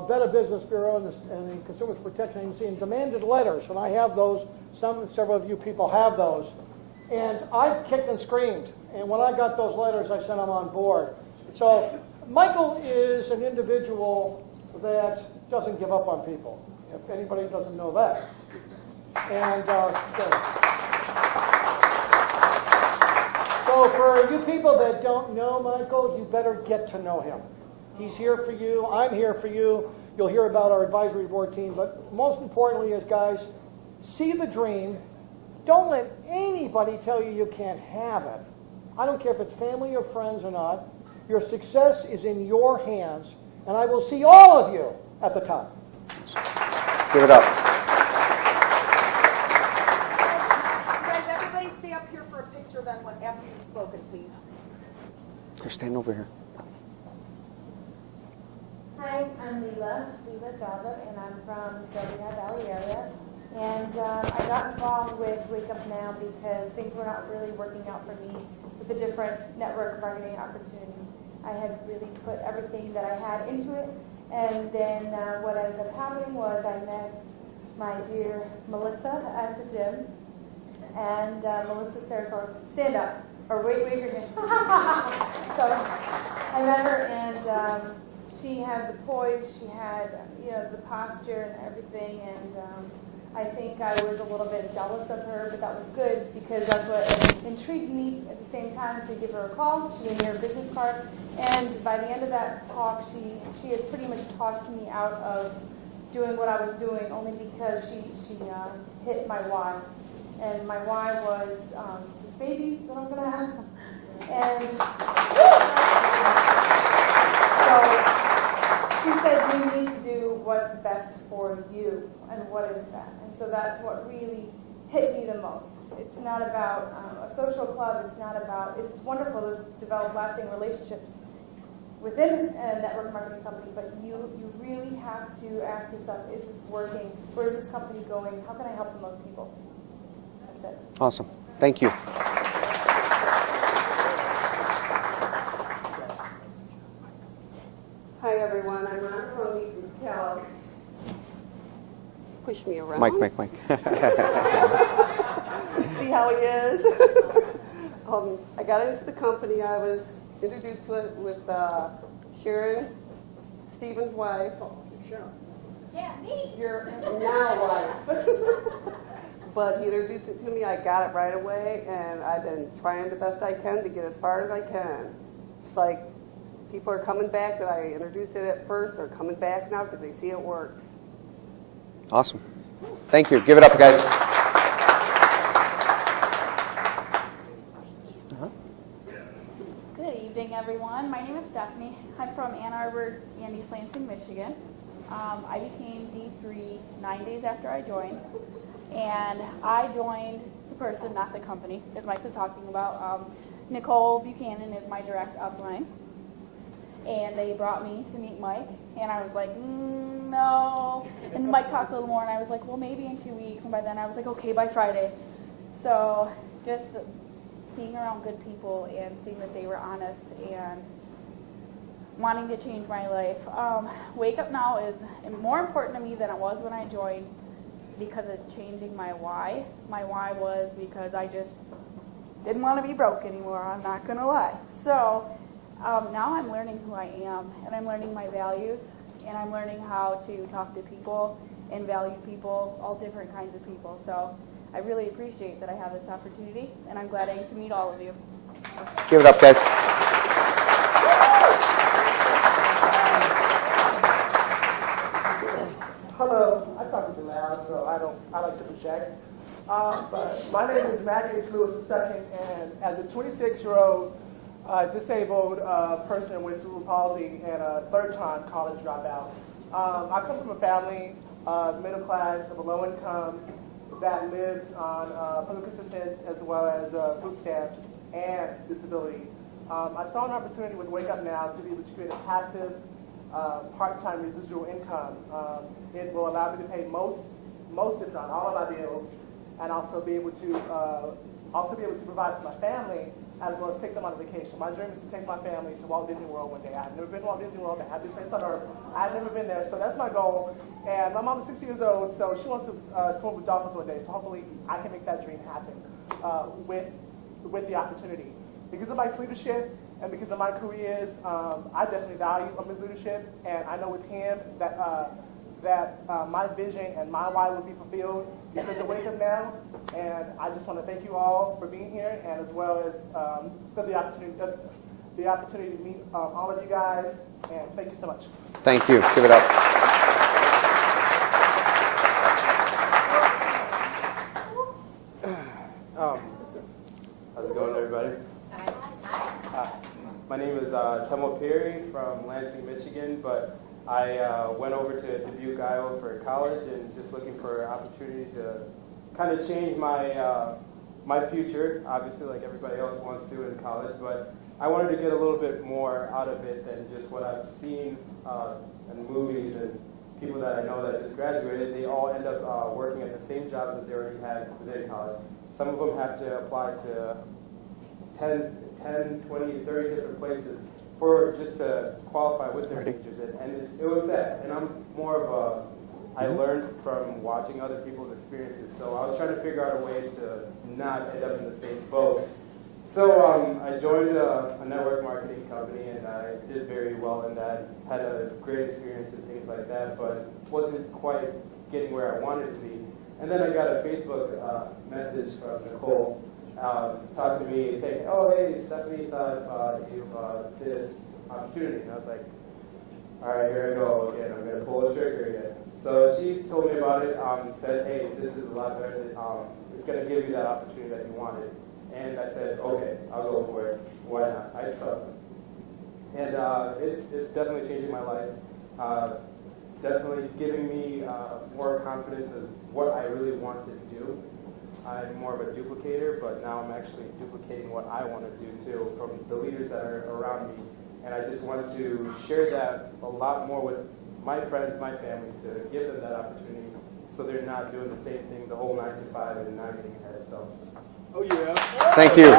Better Business Bureau, and the Consumer Protection Agency and demanded letters. And I have those. Several of you people have those. And I kicked and screamed. And when I got those letters, I sent them on board. So Michael is an individual that doesn't give up on people, if anybody doesn't know that. And so for you people that don't know Michael, you better get to know him. He's here for you. I'm here for you. You'll hear about our advisory board team. But most importantly is, guys, see the dream. Don't let anybody tell you can't have it. I don't care if it's family or friends or not. Your success is in your hands, and I will see all of you at the top. Give it up. Guys, everybody stay up here for a picture then after you've spoken, please. Here, stand over here. Hi, I'm Leela Java, and I'm from the Joliet Valley area. And I got involved with WakeUpNow because things were not really working out for me with the different network marketing opportunities. I had really put everything that I had into it, and then what ended up happening was I met my dear Melissa at the gym, and Melissa Sarasor, stand up, or wave your hand. So I met her, and she had the poise, she had the posture and everything, and I think I was a little bit jealous of her, but that was good because that's what intrigued me at the same time to give her a call. She gave me her business card, and by the end of that talk, she had pretty much talked me out of doing what I was doing only because she hit my why. And my why was this baby that I'm going to have. And so she said, you need to do what's best for you. And what is that? And so that's what really hit me the most. It's not about a social club. It's wonderful to develop lasting relationships within a network marketing company, but you really have to ask yourself, is this working? Where is this company going? How can I help the most people? That's it. Awesome. Thank you. Hi, everyone. I'm Ron Coney from Colella. Push me around. Mike. See how he is? I got into the company. I was introduced to it with Sharon, Stephen's wife. Oh, Sharon. Yeah, me. Your now wife. But he introduced it to me. I got it right away, and I've been trying the best I can to get as far as I can. It's like people are coming back that I introduced it at first. They're coming back now because they see it works. Awesome. Thank you. Give it up, guys. Good evening, everyone. My name is Stephanie. I'm from Ann Arbor and East Lansing, Michigan. I became D3 9 days after I joined, and I joined the person, not the company, as Mike was talking about. Nicole Buchanan is my direct upline, and they brought me to meet Mike, and I was like, no. And Mike talked a little more, and I was like, well, maybe in 2 weeks. And by then I was like, okay, by Friday. So just being around good people and seeing that they were honest and wanting to change my life. Wake Up Now is more important to me than it was when I joined because it's changing my why. My why was because I just didn't want to be broke anymore, I'm not going to lie. So now I'm learning who I am, and I'm learning my values, and I'm learning how to talk to people and value people, all different kinds of people. So I really appreciate that I have this opportunity, and I'm glad I get to meet all of you. Give it up, guys. Hello, I talk too loud, so I like to project. But my name is Matthew H. Lewis II, and as a 26-year-old disabled person with cerebral palsy and a third-time college dropout, I come from a family, middle class, of a low income, that lives on public assistance as well as food stamps and disability. I saw an opportunity with WakeUpNow to be able to create a passive part-time residual income. It will allow me to pay most if not all of my bills, and also be able to provide for my family as well as take them on vacation. My dream is to take my family to Walt Disney World one day. I've never been to Walt Disney World. They have this place on Earth. I've never been there, so that's my goal. And my mom is 60 years old, so she wants to swim with dolphins one day. So hopefully I can make that dream happen with the opportunity. Because of Mike's leadership and because of my careers, I definitely value his leadership, and I know with him that my vision and my why will be fulfilled because of WakeUpNow. And I just want to thank you all for being here, and as well as for the opportunity to meet all of you guys. And thank you so much. Thank you. Give it up. How's it going, everybody? My name is Temo Perry from Lansing, Michigan, but I went over to Dubuque, Iowa for college and just looking for an opportunity to kind of change my future, obviously like everybody else wants to in college, but I wanted to get a little bit more out of it than just what I've seen in movies and people that I know that just graduated. They all end up working at the same jobs that they already had within college. Some of them have to apply to 10, 20, 30 different places for just to qualify with their majors, and it was sad. And I'm more of I learned from watching other people's experiences, so I was trying to figure out a way to not end up in the same boat. So I joined a network marketing company, and I did very well in that, had a great experience and things like that, but wasn't quite getting where I wanted to be. And then I got a Facebook message from Nicole talking to me saying, oh, hey, Stephanie thought you this opportunity. And I was like, all right, here I go again. I'm going to pull a trigger again. So she told me about it, said, hey, this is a lot better. It's going to give you that opportunity that you wanted. And I said, okay, I'll go for it. Why not? I trust them. And it's definitely changing my life. Definitely giving me more confidence of what I really want to do. I'm more of a duplicator, but now I'm actually duplicating what I want to do too from the leaders that are around me. And I just wanted to share that a lot more with my friends, my family, to give them that opportunity so they're not doing the same thing the whole 9 to 5 and not getting ahead. So, oh yeah. Thank you.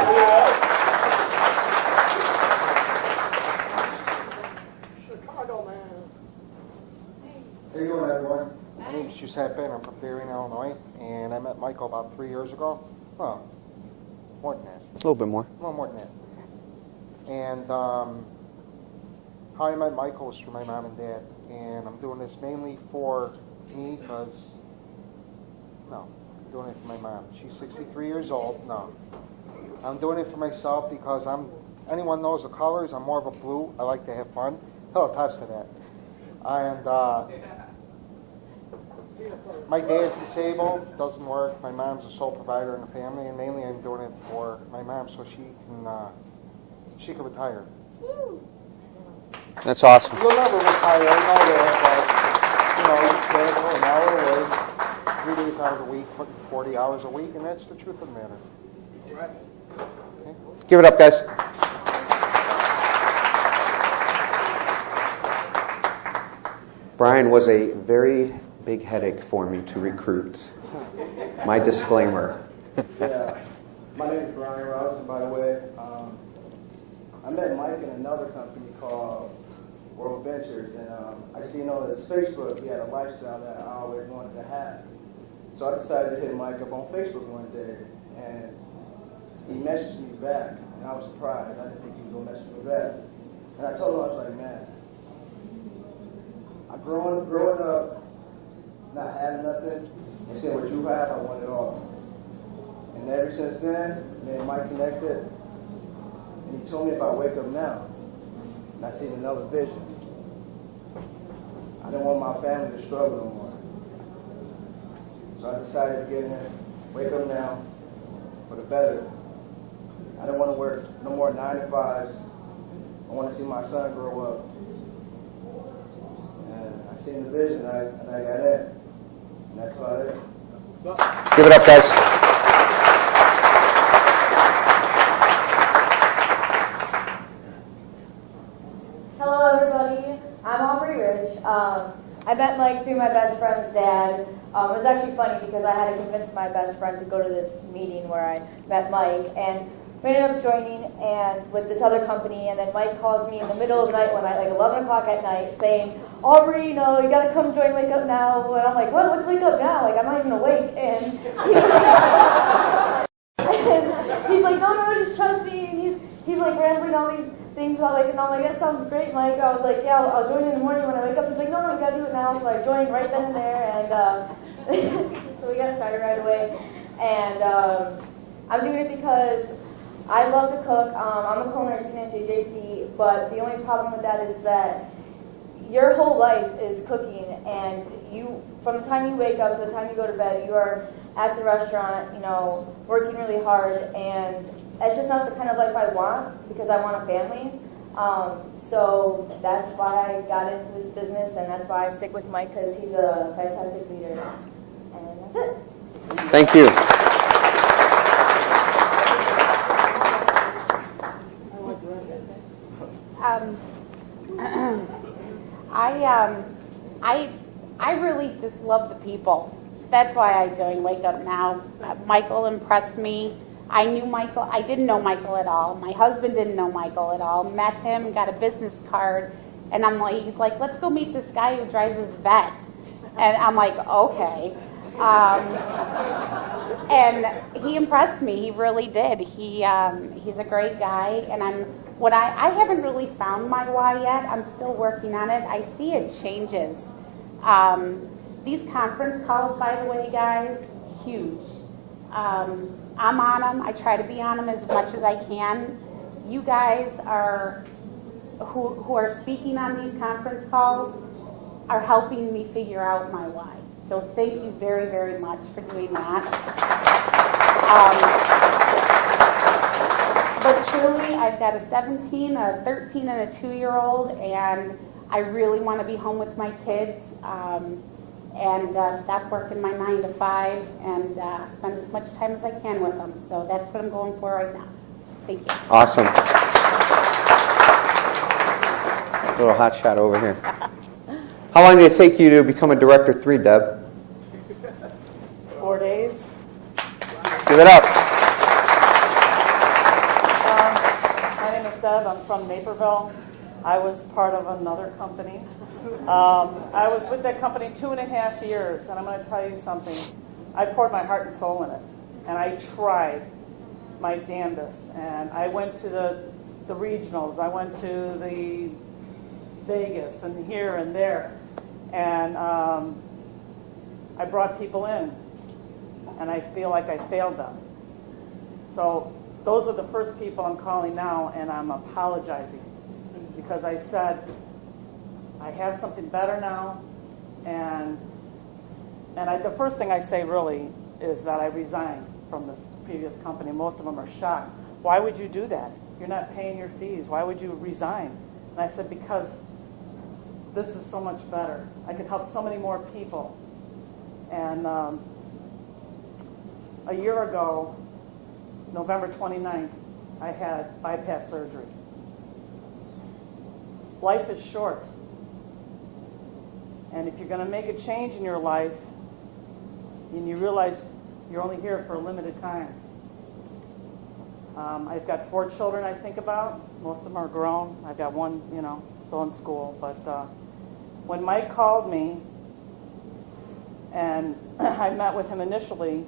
Chicago, man. How you doing, everyone? My name's Giuseppe, and I'm from Darien, Illinois, and I met Michael about 3 years ago. Oh, more than that. A little bit more. A little more than that. And how I met Michael was through my mom and dad, and I'm doing this mainly for me because, no, I'm doing it for my mom. She's 63 years old. No, I'm doing it for myself because anyone knows the colors, I'm more of a blue. I like to have fun. He'll attest to that. And my dad's disabled, doesn't work. My mom's a sole provider in the family, and mainly I'm doing it for my mom so she can retire. That's awesome. You'll never retire, I know that, but you travel an hour away, 3 days out of the week, 40 hours a week, and that's the truth of the matter. Right. Okay. Give it up, guys. Brian was a very big headache for me to recruit. My disclaimer. Yeah. My name is Brian Robinson, by the way. I met Mike in another company called World Ventures, and I seen on his Facebook he had a lifestyle that I always wanted to have. So I decided to hit Mike up on Facebook one day, and he messaged me back, and I was surprised. I didn't think he was going to message me back. And I told him, I was like, man, I'm growing up, not having nothing, and saying what you have, I want it all. And ever since then, me and Mike connected, and he told me about Wake Up Now. And I seen another vision. I didn't want my family to struggle no more. So I decided to get in there, Wake Up Now, for the better. I didn't want to work no more 9 to 5s. I want to see my son grow up. And I seen the vision, and I got in. And that's about it. Give it up, guys. Hello, everybody. I'm Aubrey Rich. I met Mike through my best friend's dad. It was actually funny because I had to convince my best friend to go to this meeting where I met Mike, and we ended up joining and with this other company. And then Mike calls me in the middle of the night, like 11 o'clock at night, saying, "Aubrey, you got to come join Wake Up Now." And I'm like, "What? What's Wake Up Now? Like, I'm not even awake." And he's like, "No, just trust me." And he's like rambling all these things about and I'm like, "That sounds great, Mike." I was like, "Yeah, I'll join you in the morning when I wake up." He's like, "No, you gotta do it now." So I joined right then and there, and so we got started right away. And I'm doing it because I love to cook. I'm a culinary student at JJC, but the only problem with that is that your whole life is cooking, and from the time you wake up to the time you go to bed, you are at the restaurant, working really hard, and it's just not the kind of life I want because I want a family. So that's why I got into this business, and that's why I stick with Mike, because he's a fantastic leader. And that's it. Thank you. I really just love the people. That's why I joined Wake Up Now. Michael impressed me. I knew Michael. I didn't know Michael at all. My husband didn't know Michael at all. Met him, got a business card, and he's like, "Let's go meet this guy who drives his vet." And I'm like, "Okay." And he impressed me. He really did. He's a great guy, and I haven't really found my why yet. I'm still working on it. I see it changes. These conference calls, by the way, guys, huge. I'm on them. I try to be on them as much as I can. You guys who are speaking on these conference calls are helping me figure out my why. So thank you very, very much for doing that. But truly, I've got a 17, a 13, and a 2-year-old, and I really want to be home with my kids and stop working my 9 to 5 and spend as much time as I can with them. So that's what I'm going for right now. Thank you. Awesome. A little hot shot over here. How long did it take you to become a Director 3, Deb? 4 days. Give it up. My name is Deb. I'm from Naperville. I was part of another company. I was with that company 2.5 years, and I'm going to tell you something. I poured my heart and soul in it, and I tried my damnedest. And I went to the regionals. I went to the Vegas and here and there, and I brought people in, and I feel like I failed them. So those are the first people I'm calling now, and I'm apologizing because I said I have something better now, and the first thing I say really is that I resigned from this previous company. Most of them are shocked. Why would you do that? You're not paying your fees. Why would you resign? And I said, because this is so much better. I can help so many more people. And a year ago, November 29th, I had bypass surgery. Life is short. And if you're going to make a change in your life, and you realize you're only here for a limited time. I've got 4 children I think about. Most of them are grown. I've got one, still in school. But when Mike called me, and I met with him initially,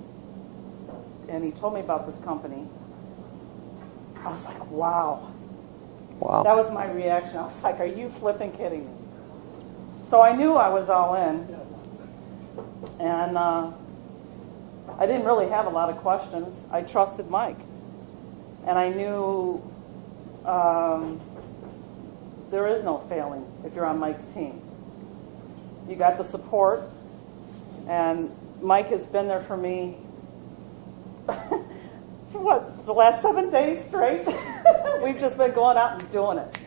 and he told me about this company, I was like, wow. Wow. That was my reaction. I was like, are you flipping kidding me? So I knew I was all in. And I didn't really have a lot of questions. I trusted Mike. And I knew there is no failing if you're on Mike's team. You got the support. And Mike has been there for me for the last 7 days straight? We've just been going out and doing it.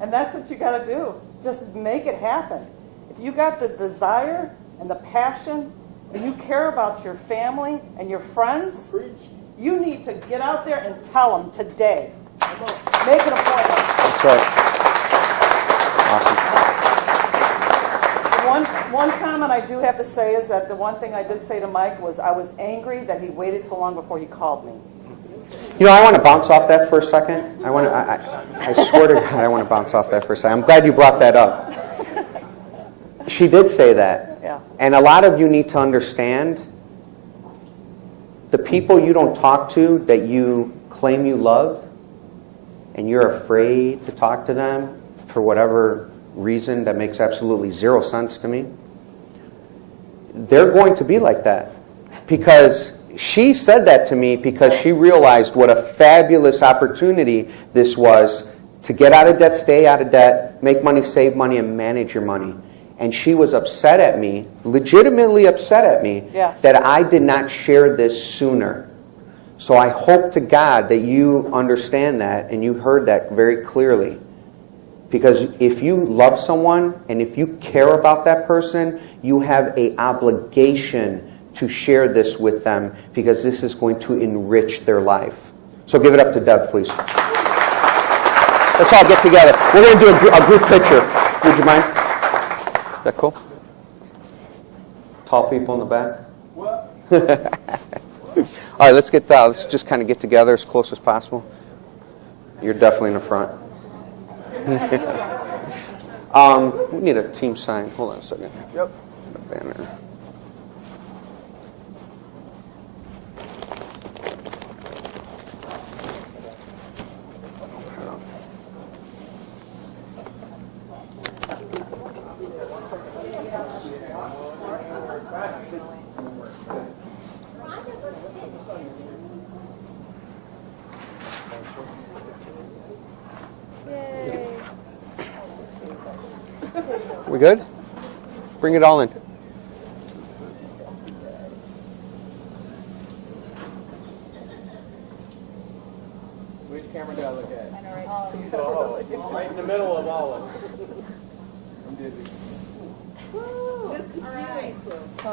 And that's what you got to do. Just make it happen. If you got the desire and the passion and you care about your family and your friends, you need to get out there and tell them today. Make an appointment. That's right. Awesome. One comment I do have to say is that the one thing I did say to Mike was I was angry that he waited so long before he called me. You know, I want to bounce off that for a second. I swear to God, I want to bounce off that for a second. I'm glad you brought that up. She did say that. Yeah. And a lot of you need to understand the people you don't talk to that you claim you love and you're afraid to talk to them for whatever reason that makes absolutely zero sense to me, they're going to be like that. Because she said that to me because she realized what a fabulous opportunity this was to get out of debt, stay out of debt, make money, save money, and manage your money. And she was upset at me, legitimately upset at me, yes, that I did not share this sooner. So I hope to God that you understand that and you heard that very clearly. Because if you love someone and if you care about that person, you have an obligation to share this with them because this is going to enrich their life. So give it up to Deb, please. Let's all get together. We're going to do a group picture. Would you mind? Is that cool? Tall people in the back? What? All right, let's just kind of get together as close as possible. You're definitely in the front. We need a team sign. Hold on a second. Yep. A banner. We good? Bring it all in. Which camera do I look at? Oh, right in the middle of all of them. I'm dizzy. All right.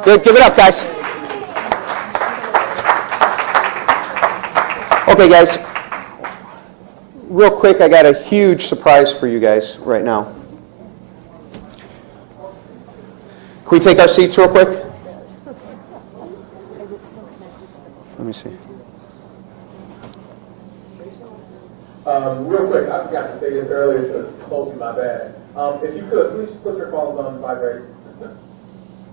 Good. Give it up, guys. Okay, guys. Real quick, I got a huge surprise for you guys right now. Can we take our seats real quick? Let me see. Real quick, I forgot to say this earlier, so it's totally my bad. If you could, please put your phones on vibrate.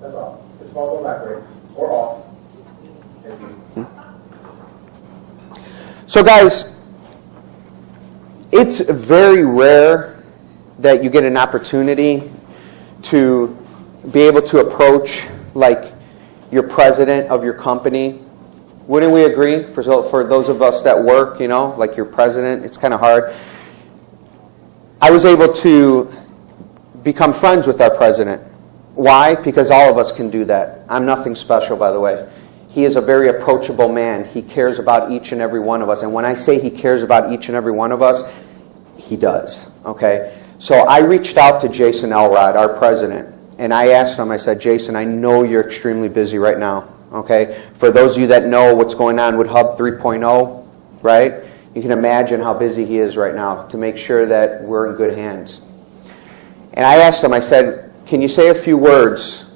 That's all. Put your phones on vibrate or off. Thank you. So, guys, it's very rare that you get an opportunity to be able to approach like your president of your company. Wouldn't we agree? For those of us that work, you know, like your president, it's kind of hard. I was able to become friends with our president. Why? Because all of us can do that. I'm nothing special, by the way. He is a very approachable man. He cares about each and every one of us. And when I say he cares about each and every one of us, he does. Okay? So I reached out to Jason Elrod, our president, and I asked him, I said, Jason, I know you're extremely busy right now. Okay? For those of you that know what's going on with Hub 3.0, right? You can imagine how busy he is right now to make sure that we're in good hands. And I asked him, I said, can you say a few words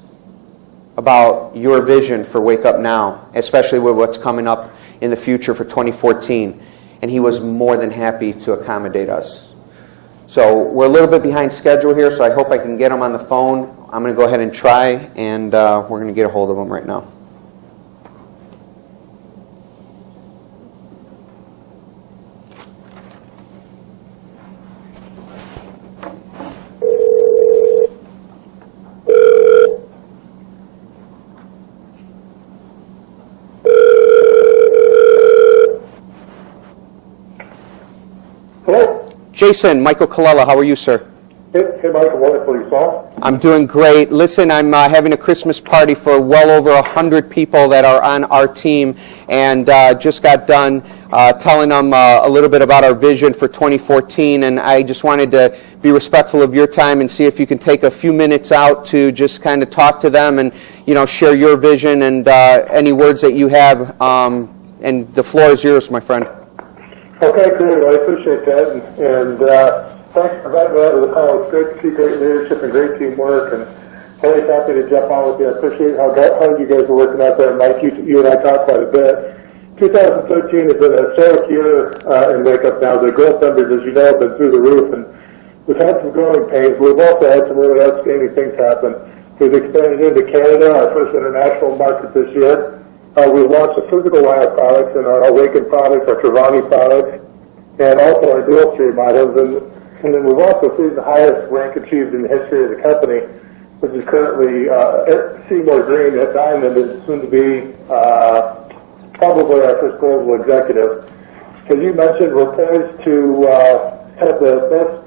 about your vision for Wake Up Now, especially with what's coming up in the future for 2014? And he was more than happy to accommodate us. So we're a little bit behind schedule here, so I hope I can get him on the phone. I'm going to go ahead and try, and we're going to get a hold of him right now. Jason, Michael Colella, how are you, sir? Hey, Michael, wonderful. Yourself? I'm doing great. Listen, I'm having a Christmas party for well over 100 people that are on our team, and just got done telling them a little bit about our vision for 2014, and I just wanted to be respectful of your time and see if you can take a few minutes out to just kind of talk to them and, you know, share your vision and any words that you have, and the floor is yours, my friend. Okay, great. I appreciate that, and thanks for inviting me out to the call. It's great to see great leadership and great teamwork, and always happy to jump on with you. I appreciate how hard you guys are working out there. Mike, you and I talked quite a bit. 2013 has been a historic year in WakeUpNow. The growth numbers, as you know, have been through the roof, and we've had some growing pains. We've also had some really outstanding things happen. We've expanded into Canada, our first international market this year. We've launched a physical line of products and our Awaken products, our Trevani products, and also our dual stream items. And then we've also seen the highest rank achieved in the history of the company, which is currently Seymour Green at Diamond, is soon to be probably our first global executive. As you mentioned, we're poised to have the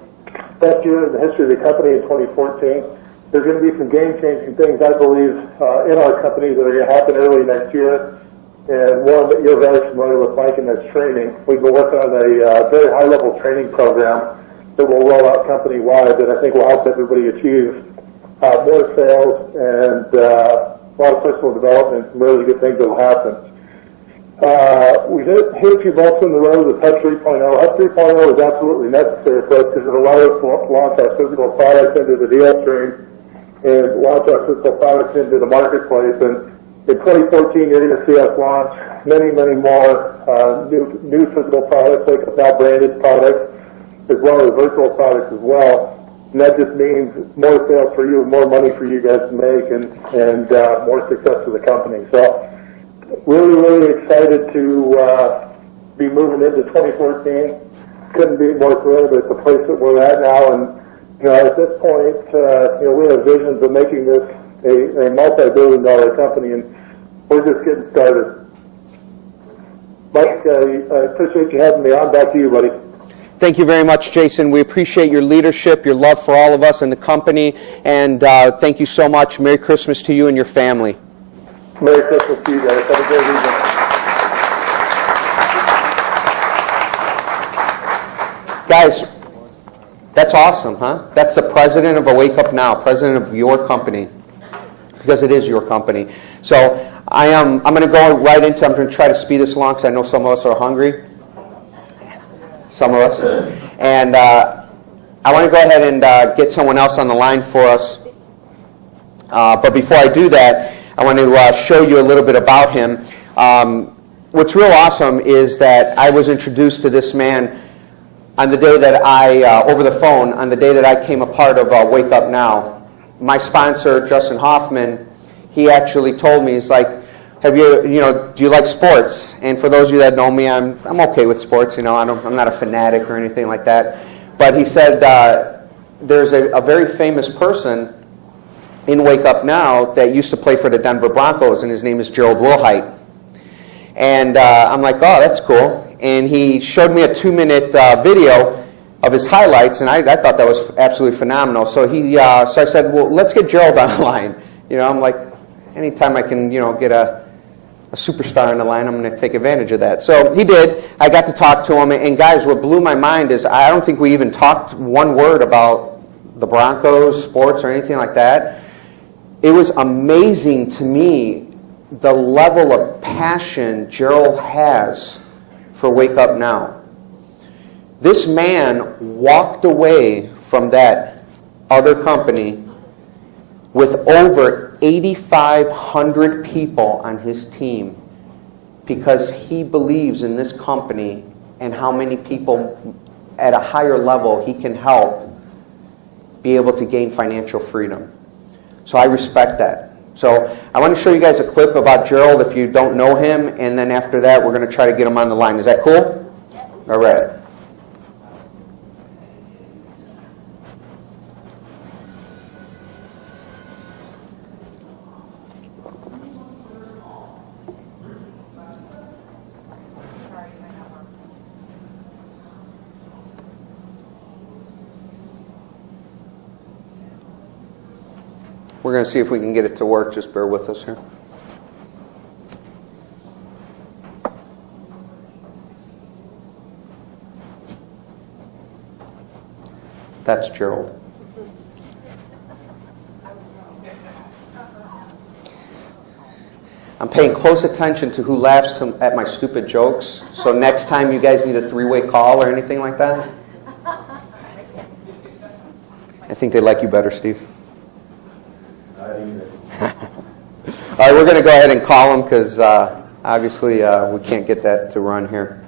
best year in the history of the company in 2014. There's going to be some game-changing things, I believe, in our company that are going to happen early next year. And one that you're very familiar with, Mike, and that's training. We've been working on a very high-level training program that will roll out company-wide that I think will help everybody achieve more sales and a lot of personal development, some really good things that will happen. We hit a few bumps in the road with Hub 3.0. Hub 3.0 is absolutely necessary for us because it allows us to launch our physical products into the deal stream and launch our physical products into the marketplace. And in 2014, you're going to see us launch many, many more new physical products, like WakeUpNow branded products, as well as virtual products as well. And that just means more sales for you and more money for you guys to make and more success for the company. So really, really excited to be moving into 2014. Couldn't be more thrilled at the place that we're at now. And you know, at this point, we have visions of making this a multi-billion-dollar company, and we're just getting started. Mike, I appreciate you having me on. Back to you, buddy. Thank you very much, Jason. We appreciate your leadership, your love for all of us and the company, and thank you so much. Merry Christmas to you and your family. Merry Christmas to you guys. Have a great evening. Guys, that's awesome, huh? That's the president of WakeUpNow, president of your company, because it is your company. So I'm going to go right into, I'm going to try to speed this along because I know some of us are hungry. Some of us. And I want to go ahead and get someone else on the line for us. But before I do that, I want to show you a little bit about him. What's real awesome is that I was introduced to this man on the day that over the phone, on the day that I came a part of WakeUpNow. My sponsor, Justin Hoffman, he actually told me, he's like, do you like sports? And for those of you that know me, I'm okay with sports. I'm not a fanatic or anything like that. But he said there's a very famous person in WakeUpNow that used to play for the Denver Broncos, and his name is Gerald Wilheit. And I'm like, oh, that's cool. And he showed me a 2-minute video of his highlights, and I thought that was absolutely phenomenal. So so I said, well, let's get Gerald on the line. I'm like, anytime I can, get a superstar on the line, I'm going to take advantage of that. So he did. I got to talk to him, and guys, what blew my mind is I don't think we even talked one word about the Broncos, sports, or anything like that. It was amazing to me the level of passion Gerald has for WakeUpNow. This man walked away from that other company with over 8,500 people on his team because he believes in this company and how many people at a higher level he can help be able to gain financial freedom. So I respect that. So I want to show you guys a clip about Gerald if you don't know him, and then after that we're going to try to get him on the line. Is that cool? All right. We're going to see if we can get it to work. Just bear with us here. That's Gerald. I'm paying close attention to who laughs at my stupid jokes. So next time you guys need a three-way call or anything like that, I think they like you better, Steve. All right, we're going to go ahead and call them because obviously we can't get that to run here.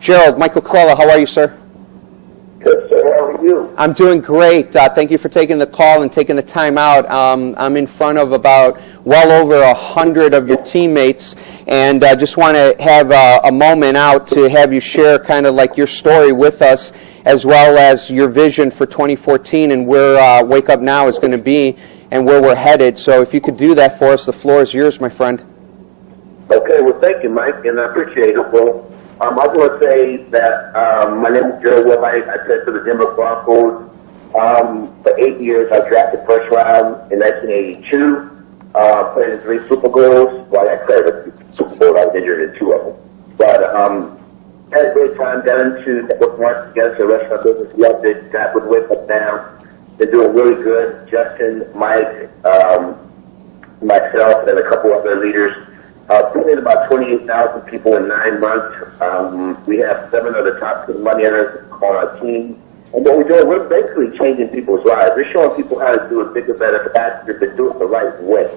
Gerald, Michael Colella, how are you, sir? Good, sir. How are you? I'm doing great. Thank you for taking the call and taking the time out. I'm in front of about well over 100 of your teammates, and I just want to have a moment out to have you share kind of like your story with us, as well as your vision for 2014 and where Wake Up Now is going to be and where we're headed. So if you could do that for us, the floor is yours, my friend. Okay, well, thank you, Mike, and I appreciate it. Well, I want to say that my name is Gerald Wilheit. I played for the Denver Broncos for 8 years. I drafted first round in 1982. Played in 3 Super Bowls. Well, I played Super Bowl. I was injured in 2 of them. But had a great time. Got into network marketing against the restaurant business. Loved it. Got with Wake Up Now. They're doing really good. Justin, Mike, myself, and a couple other leaders. Put in about 28,000 people in 9 months. We have 7 of the top money earners on our team. And what we're doing, we're basically changing people's lives. We're showing people how to do it bigger, better, faster, but do it the right way.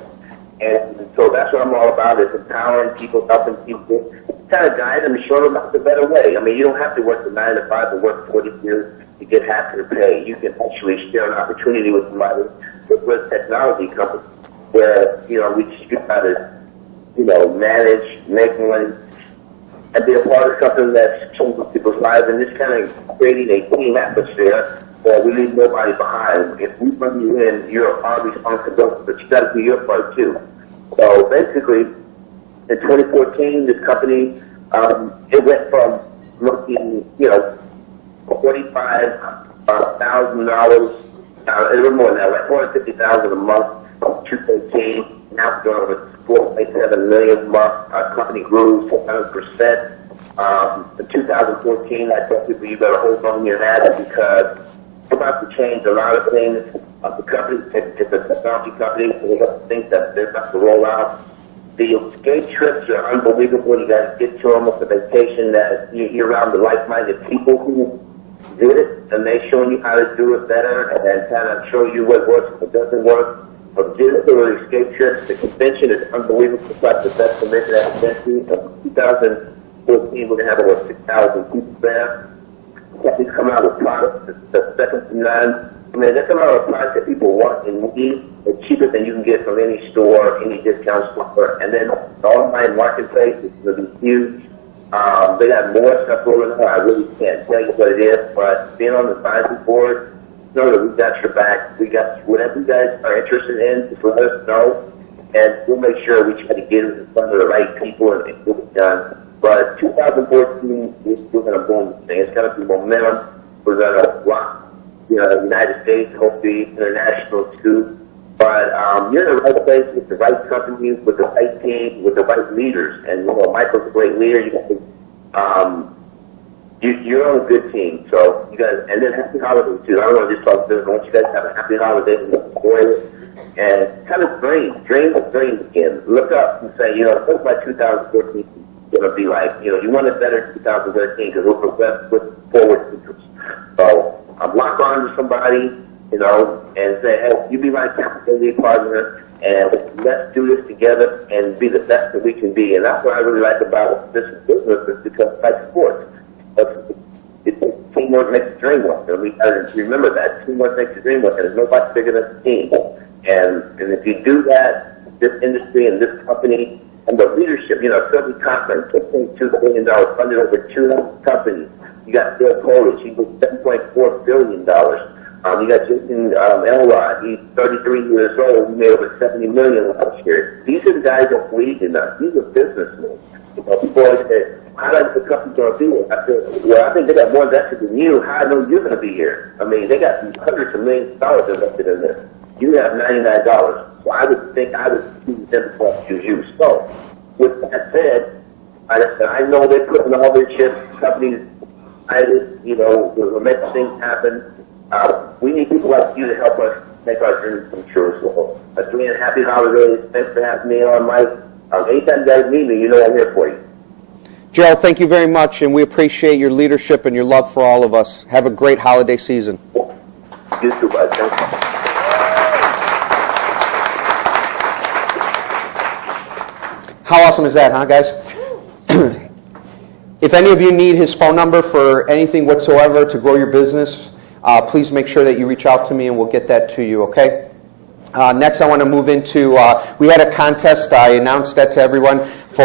And so that's what I'm all about, is empowering people, helping people, kind of guide them and show them the better way. I mean, you don't have to work the 9 to 5 or work 40 years to get half your pay. You can actually share an opportunity with somebody with a technology company where, we teach you how to manage, make money, and be a part of something that's changing people's lives, and just kind of creating a team atmosphere where we leave nobody behind. If we bring you in, you're our responsibility, but you got to do your part too. So basically, in 2014, this company, it went from making, $45,000, a little more than that, like $450,000 a month, from 2013. Now we're doing over $4.7 million a month. Our company grew 400%. In 2014, I told people you better hold on to your hat because we're about to change a lot of things. The company, it's a technology company, so we have things that they're about to roll out. The escape trips are unbelievable. You got to get to them with a vacation that you're around the like-minded people who did it, and they're showing you how to do it better and kind of show you what works and what doesn't work. From Joliet escape trips, the convention is unbelievable. It's like the best convention I've been to. In 2014, we're going to have over 6,000 people there. Companies come out with products that's second to none. I mean, they're coming out with products that people want and need. It's cheaper than you can get from any store, any discount store. And then the online marketplace is going to be huge. They got more stuff rolling out. I really can't tell you what it is, but being on the advisory board, know that we got your back. We got whatever you guys are interested in, just let us know, and we'll make sure we try to get it in front of the right people and get it done. But 2014, we're going to boom this thing. It's going to be momentum. We're going to rock, the United States, hopefully international too. But you're in the right place with the right companies, with the right team, with the right leaders. And Michael's a great leader. You're on a good team, so you guys, and then happy holidays too. I don't want to just talk business. I want you guys to have a happy holiday and enjoy it, and kind of dream again. Look up and say, what's my 2014 going to be like? You want it better in 2013 because we're with forward thinkers. So lock on to somebody, and say, hey, you be my accountability partner, and let's do this together and be the best that we can be. And that's what I really like about this business, is because it's like sports. Teamwork makes the dream work. And we gotta remember that. Teamwork makes the dream work, and there's nobody bigger than the team. And if you do that, this industry and this company and the leadership, Philly Conference, $2.2 billion, funded over 200 companies. You got Bill Polish, he was $7.4 billion. You got Jason Elrod. He's 33 years old. He made over $70 million last year. These are the guys that believe in us. These are businessmen. You know, before I said, how does the company going to be here? I said, well, I think they got more invested than you. How I know you're going to be here? I mean, they got hundreds of millions of dollars invested in this. You have $99. So I would think I would choose them before I choose you. So, with that said, I know they're putting all their chips, companies, you know, we're making things happen. We need people like you to help us make our dreams come true. So, again, happy holidays. Thanks for having me on, Mike. Anytime you guys need me, you know I'm here for you. Gerald, thank you very much, and we appreciate your leadership and your love for all of us. Have a great holiday season. You too, bud. Thank you. How awesome is that, huh, guys? If any of you need his phone number for anything whatsoever to grow your business, please make sure that you reach out to me and we'll get that to you, okay? Next, I want to move into, we had a contest. I announced that to everyone for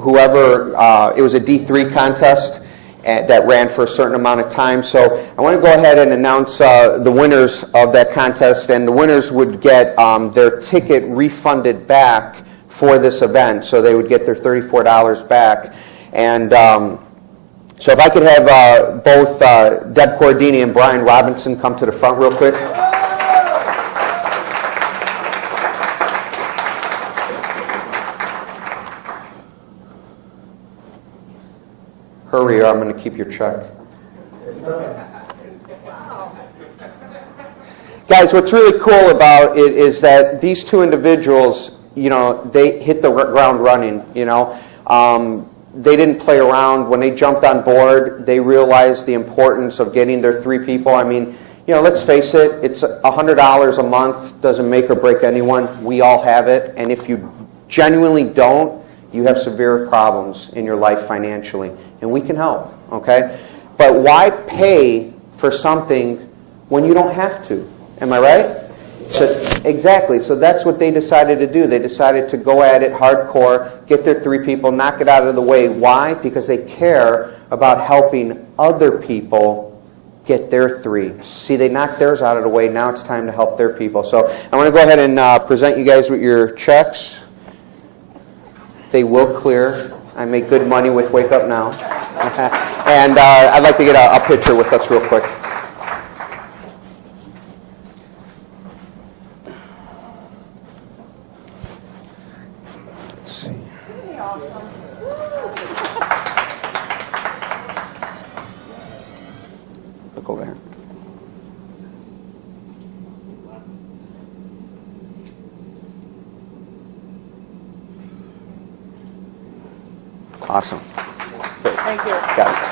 whoever, it was a D3 contest that ran for a certain amount of time. So I want to go ahead and announce the winners of that contest, and the winners would get their ticket refunded back for this event. So they would get their $34 back. And so if I could have both Deb Cordini and Brian Robinson come to the front real quick. Hurry or I'm going to keep your check. Guys, what's really cool about it is that these two individuals, you know, they hit the ground running, you know. They didn't play around. When they jumped on board, they realized the importance of getting their 3 people. I mean, you know, let's face it, it's $100 a month, doesn't make or break anyone. We all have it. And if you genuinely don't, you have severe problems in your life financially. And we can help, okay? But why pay for something when you don't have to? Am I right? So, exactly. So that's what they decided to do. They decided to go at it hardcore, get their 3 people, knock it out of the way. Why? Because they care about helping other people get their 3. See, they knocked theirs out of the way. Now it's time to help their people. So I want to go ahead and present you guys with your checks. They will clear. I make good money with Wake Up Now. And I'd like to get a picture with us real quick. Let's see. Look over here. Awesome. Thank you. Got it.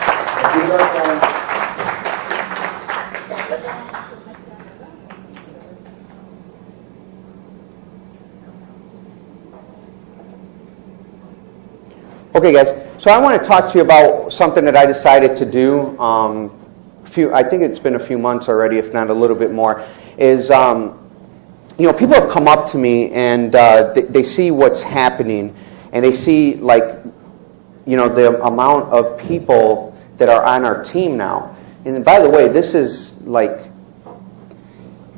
Okay, guys. So I want to talk to you about something that I decided to do. I think it's been a few months already, if not a little bit more. Is you know, people have come up to me and they see what's happening, and they see, like, you know, the amount of people that are on our team now. And by the way, this is like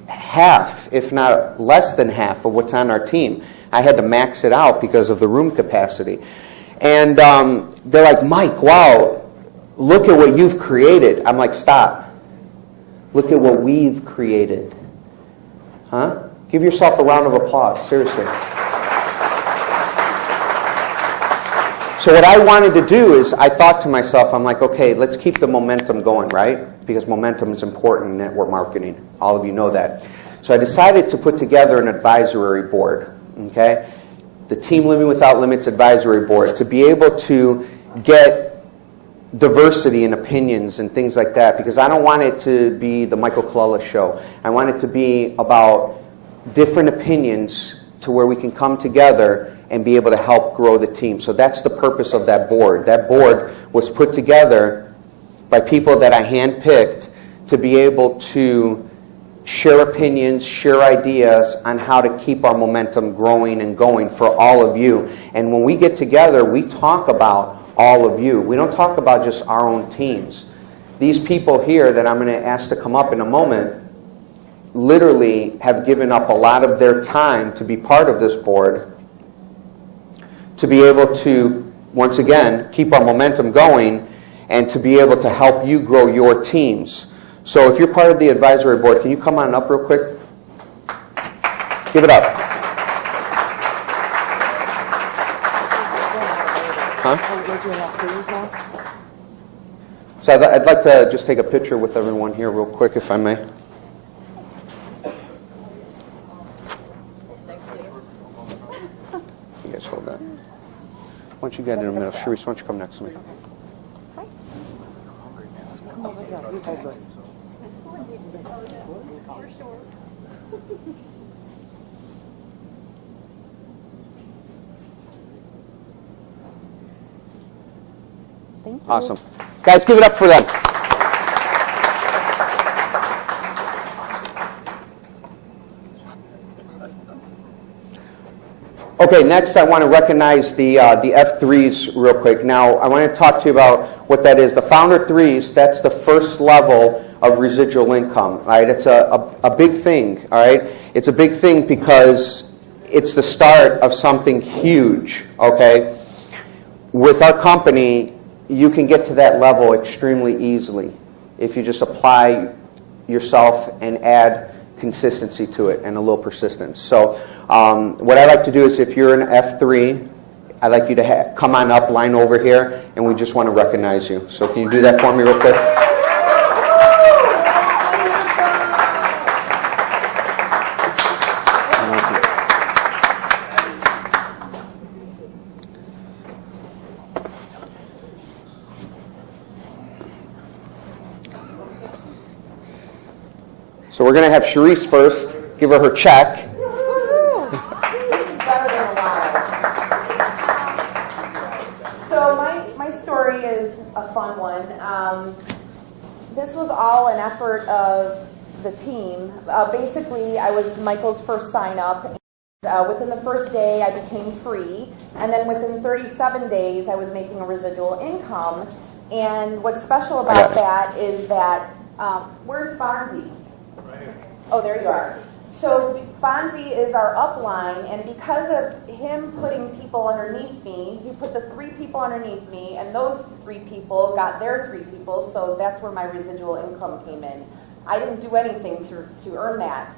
half, if not less than half, of what's on our team. I had to max it out because of the room capacity. And they're like, Mike, wow, look at what you've created. I'm like, stop. Look at what we've created. Huh? Give yourself a round of applause, seriously. So what I wanted to do is, I thought to myself, I'm like, okay, let's keep the momentum going, right? Because momentum is important in network marketing. All of you know that. So I decided to put together an advisory board, okay? The Team Living Without Limits Advisory Board, to be able to get diversity in opinions and things like that, because I don't want it to be the Michael Colella show. I want it to be about different opinions to where we can come together and be able to help grow the team. So that's the purpose of that board. That board was put together by people that I handpicked to be able to share opinions, share ideas on how to keep our momentum growing and going for all of you. And when we get together, we talk about all of you. We don't talk about just our own teams. These people here that I'm going to ask to come up in a moment, literally have given up a lot of their time to be part of this board, to be able to, once again, keep our momentum going and to be able to help you grow your teams. So if you're part of the advisory board, can you come on up real quick? Give it up. So I'd like to just take a picture with everyone here real quick, if I may. You guys hold that. Why don't you get in the middle? Sharice, why don't you come next to me? Awesome. Guys, give it up for them. Okay, next I want to recognize the F3s real quick. Now, I want to talk to you about what that is. The Founder 3s, that's the first level of residual income. All right? It's a big thing. All right? It's a big thing because it's the start of something huge. Okay? With our company, you can get to that level extremely easily if you just apply yourself and add consistency to it and a little persistence. So what I like to do is if you're an F3, I'd like you to come on up, line over here, and we just want to recognize you. So can you do that for me real quick? So we're going to have Sharice first, give her check. This is better than a lot. So my story is a fun one. This was all an effort of the team. Basically, I was Michael's first sign-up. Within the first day, I became free. And then within 37 days, I was making a residual income. And what's special about that is that, where's Fonzie? Oh, there you are. So Fonzie is our upline, and because of him putting people underneath me, he put the 3 people underneath me, and those 3 people got their 3 people, so that's where my residual income came in. I didn't do anything to earn that.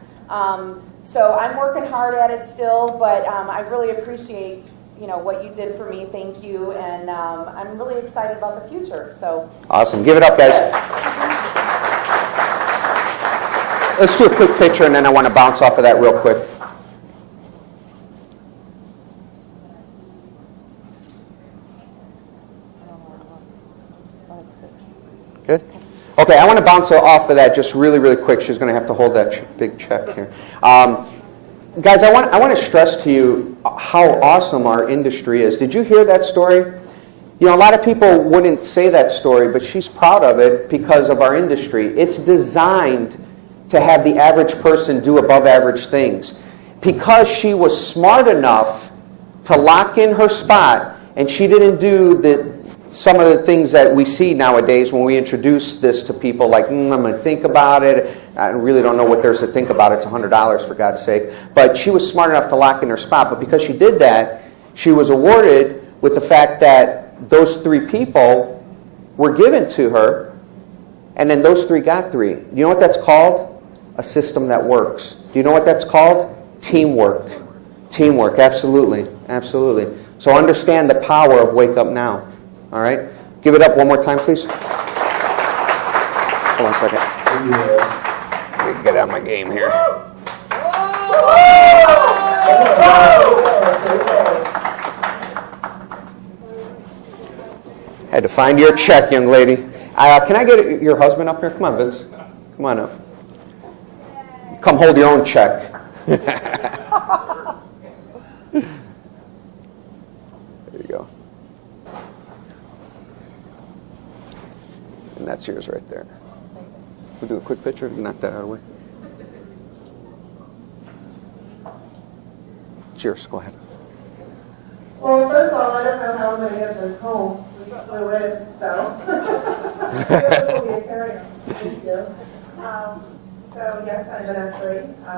So I'm working hard at it still, but I really appreciate what you did for me. Thank you, and I'm really excited about the future. So Awesome. Give it up, guys. Let's do a quick picture, and then I want to bounce off of that real quick. Good? Okay, I want to bounce off of that just really, really quick. She's going to have to hold that big check here. Guys, I want to stress to you how awesome our industry is. Did you hear that story? A lot of people wouldn't say that story, but she's proud of it because of our industry. It's designed to have the average person do above average things. Because she was smart enough to lock in her spot, and she didn't do some of the things that we see nowadays when we introduce this to people, like, I'm going to think about it. I really don't know what there's to think about. It's $100, for God's sake. But she was smart enough to lock in her spot. But because she did that, she was awarded with the fact that those 3 people were given to her, and then those 3 got 3. You know what that's called? A system that works. Do you know what that's called? Teamwork. Teamwork, absolutely. Absolutely. So understand the power of Wake Up Now. All right? Give it up one more time, please. Hold on a second. I need to get out of my game here. Had to find your check, young lady. Can I get your husband up here? Come on, Vince. Come on up. Come hold your own check. There you go. And that's yours right there. We'll do a quick picture to knock that out of the way. Cheers. Go ahead. Well, first of all, I don't know how I'm going to get this home. My way, so. This will be a carry-on. Thank you. So yes, I'm an F3. I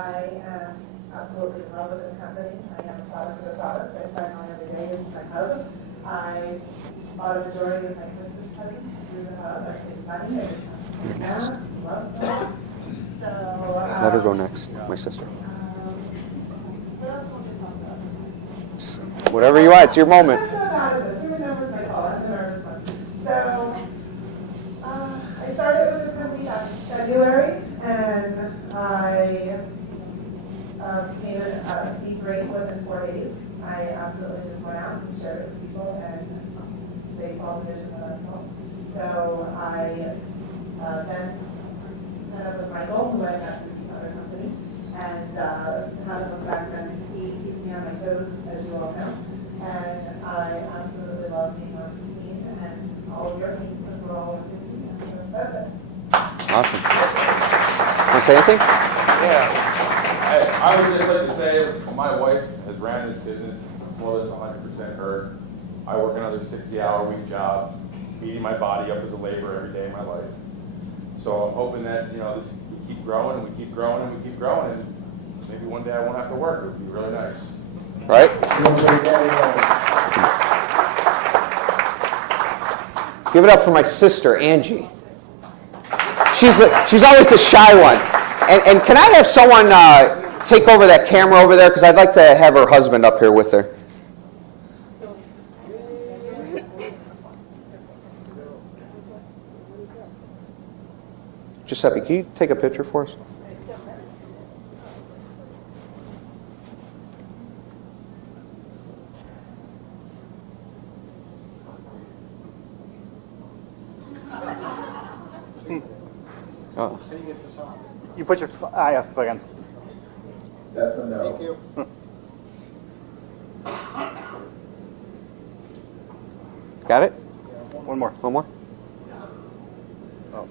am absolutely in love with this company. I am a product of the product. I sign on every day. It's my hub. I bought a majority of my Christmas presents through the hub. I save money. I get gas. Love them. So Let her go next, my sister. what else want to talk about? Whatever you want, it's your moment. Who remembers my call? I'm the nervous one. So I started with this company in February, and I became a D3 within 4 days. I absolutely just went out and shared it with people, and they saw the vision that I saw. So I then met up with Michael, who I met through another company, and how to look back then. He keeps me on my toes, as you all know, and I absolutely love being on this team and all of your team, because we're all on the team. So that's it. Awesome. Want to say anything? Yeah. I would just like to say my wife has ran this business more or less 100% her. I work another 60-hour-week job, beating my body up as a laborer every day of my life. So I'm hoping that, we keep growing and we keep growing and we keep growing, and maybe one day I won't have to work. It would be really nice. Right? Give it up for my sister, Angie. She's always the shy one. And can I have someone take over that camera over there? Because I'd like to have her husband up here with her. Giuseppe, can you take a picture for us? Oh. You put your eye up against. That's a no. Thank you. Got it? One more. One more? Oh.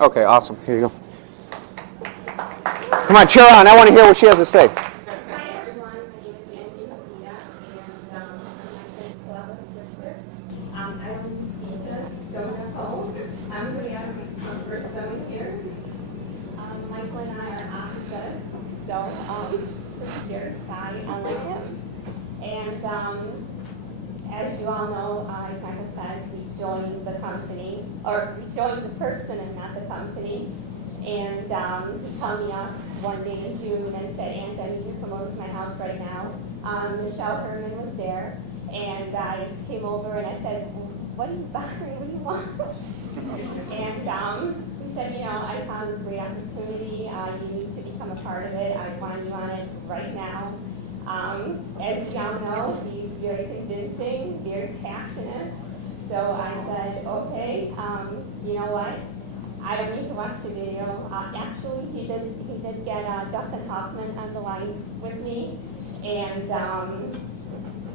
Okay, awesome. Here you go. Come on, cheer on. I want to hear what she has to say. Hi everyone, my name is Angie Hapita, and I'm my friend Colella's sister. I don't use speeches, so no phone. I'm really out of my comfort zone here. Michael and I are opposites, so just scared, shy, unlike him. And as you all know, as Michael says, he joined the company, or he joined the person and not the company. And he called me up one day in June and said, Angie, I need you to come over to my house right now. Michelle Herman was there, and I came over and I said, what are you buying? What do you want? And he said, I found this great opportunity. You need to become a part of it. I want you on it right now. As you all know, he's very convincing, very passionate. So I said, okay, you know what? I don't need to watch the video. Actually, he did get Justin Hoffman on the line with me, and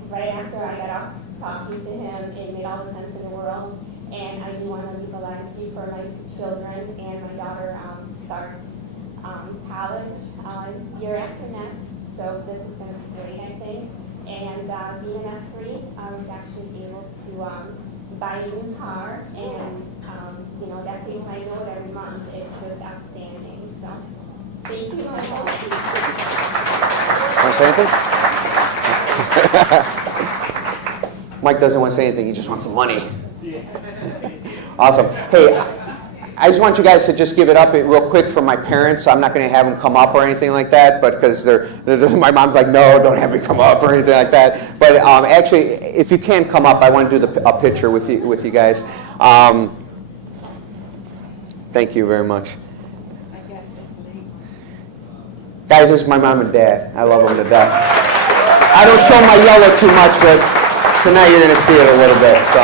right after I got off talking to him, it made all the sense in the world, and I do want to leave a legacy for my two children, and my daughter starts college year after next, so this is going to be great, I think. And being an F3, I was actually able to buy a new car, and that pays my note every month. It's just outstanding. So, thank you. Want to say anything? Mike doesn't want to say anything. He just wants some money. Awesome. Hey, I just want you guys to just give it up real quick for my parents. I'm not going to have them come up or anything like that, but because my mom's like, no, don't have me come up or anything like that. But actually, if you can come up, I want to do a picture with you guys. Thank you very much. Guys, this is my mom and dad. I love them to death. I don't show my yellow too much, but tonight you're going to see it a little bit. So,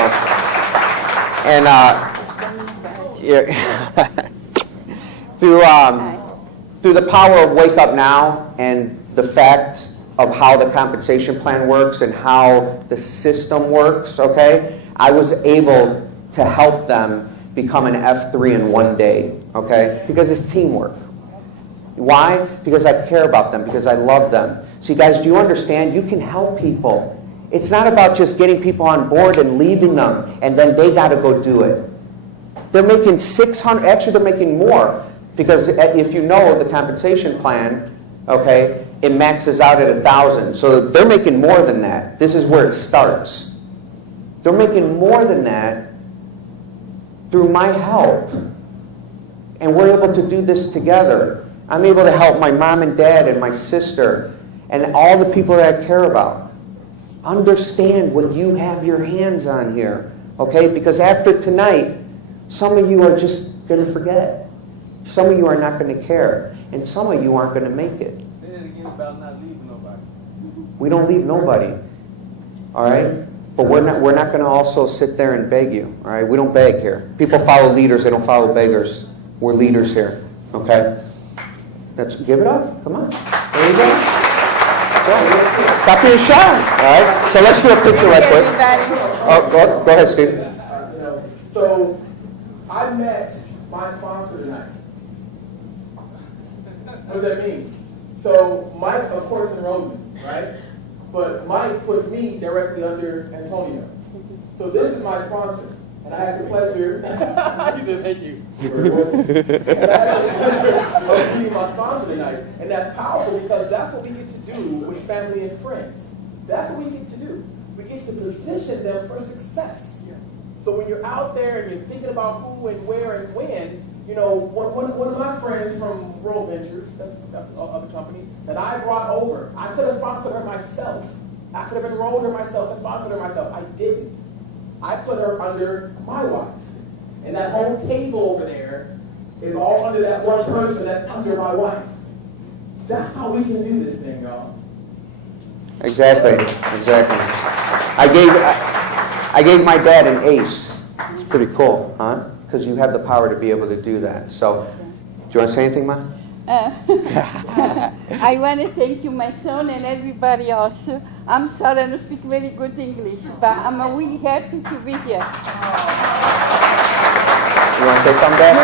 through the power of Wake Up Now and the fact of how the compensation plan works and how the system works, okay, I was able to help them become an F3 in one day, okay? Because it's teamwork. Why? Because I care about them, because I love them. So you guys, do you understand? You can help people. It's not about just getting people on board and leaving them, and then they got to go do it. They're making 600, actually they're making more, because if you know the compensation plan, okay, it maxes out at 1,000. So they're making more than that. This is where it starts. They're making more than that through my help. And we're able to do this together. I'm able to help my mom and dad and my sister and all the people that I care about. Understand what you have your hands on here, okay? Because after tonight, some of you are just going to forget. Some of you are not going to care. And some of you aren't going to make it. Say it again about not leaving nobody. We don't leave nobody, all right? But we're not going to also sit there and beg you, all right? We don't beg here. People follow leaders. They don't follow beggars. We're leaders here, okay? Give it up. Come on. There you go. Stop being shy, all right? So let's do a picture right quick. Oh, go ahead, Steve. So I met my sponsor tonight. What does that mean? So Mike, of course, enrolled me, right? But Mike put me directly under Antonio. So this is my sponsor. And I had the pleasure, he said, thank you. And I had the pleasure of being my sponsor tonight. And that's powerful because that's what we get to do with family and friends. That's what we get to do. We get to position them for success. So when you're out there and you're thinking about who and where and when, you know, one of my friends from World Ventures, that's the other company, that I brought over, I could have sponsored her myself. I could have enrolled her myself and sponsored her myself. I didn't. I put her under my wife. And that whole table over there is all under that one person that's under my wife. That's how we can do this thing, y'all. Exactly. I gave my dad an ace. It's pretty cool, huh? Because you have the power to be able to do that. So, do you want to say anything, Ma? I want to thank you, my son, and everybody else. I'm sorry I don't speak very good English, but I'm really happy to be here. You want to say something, Dad?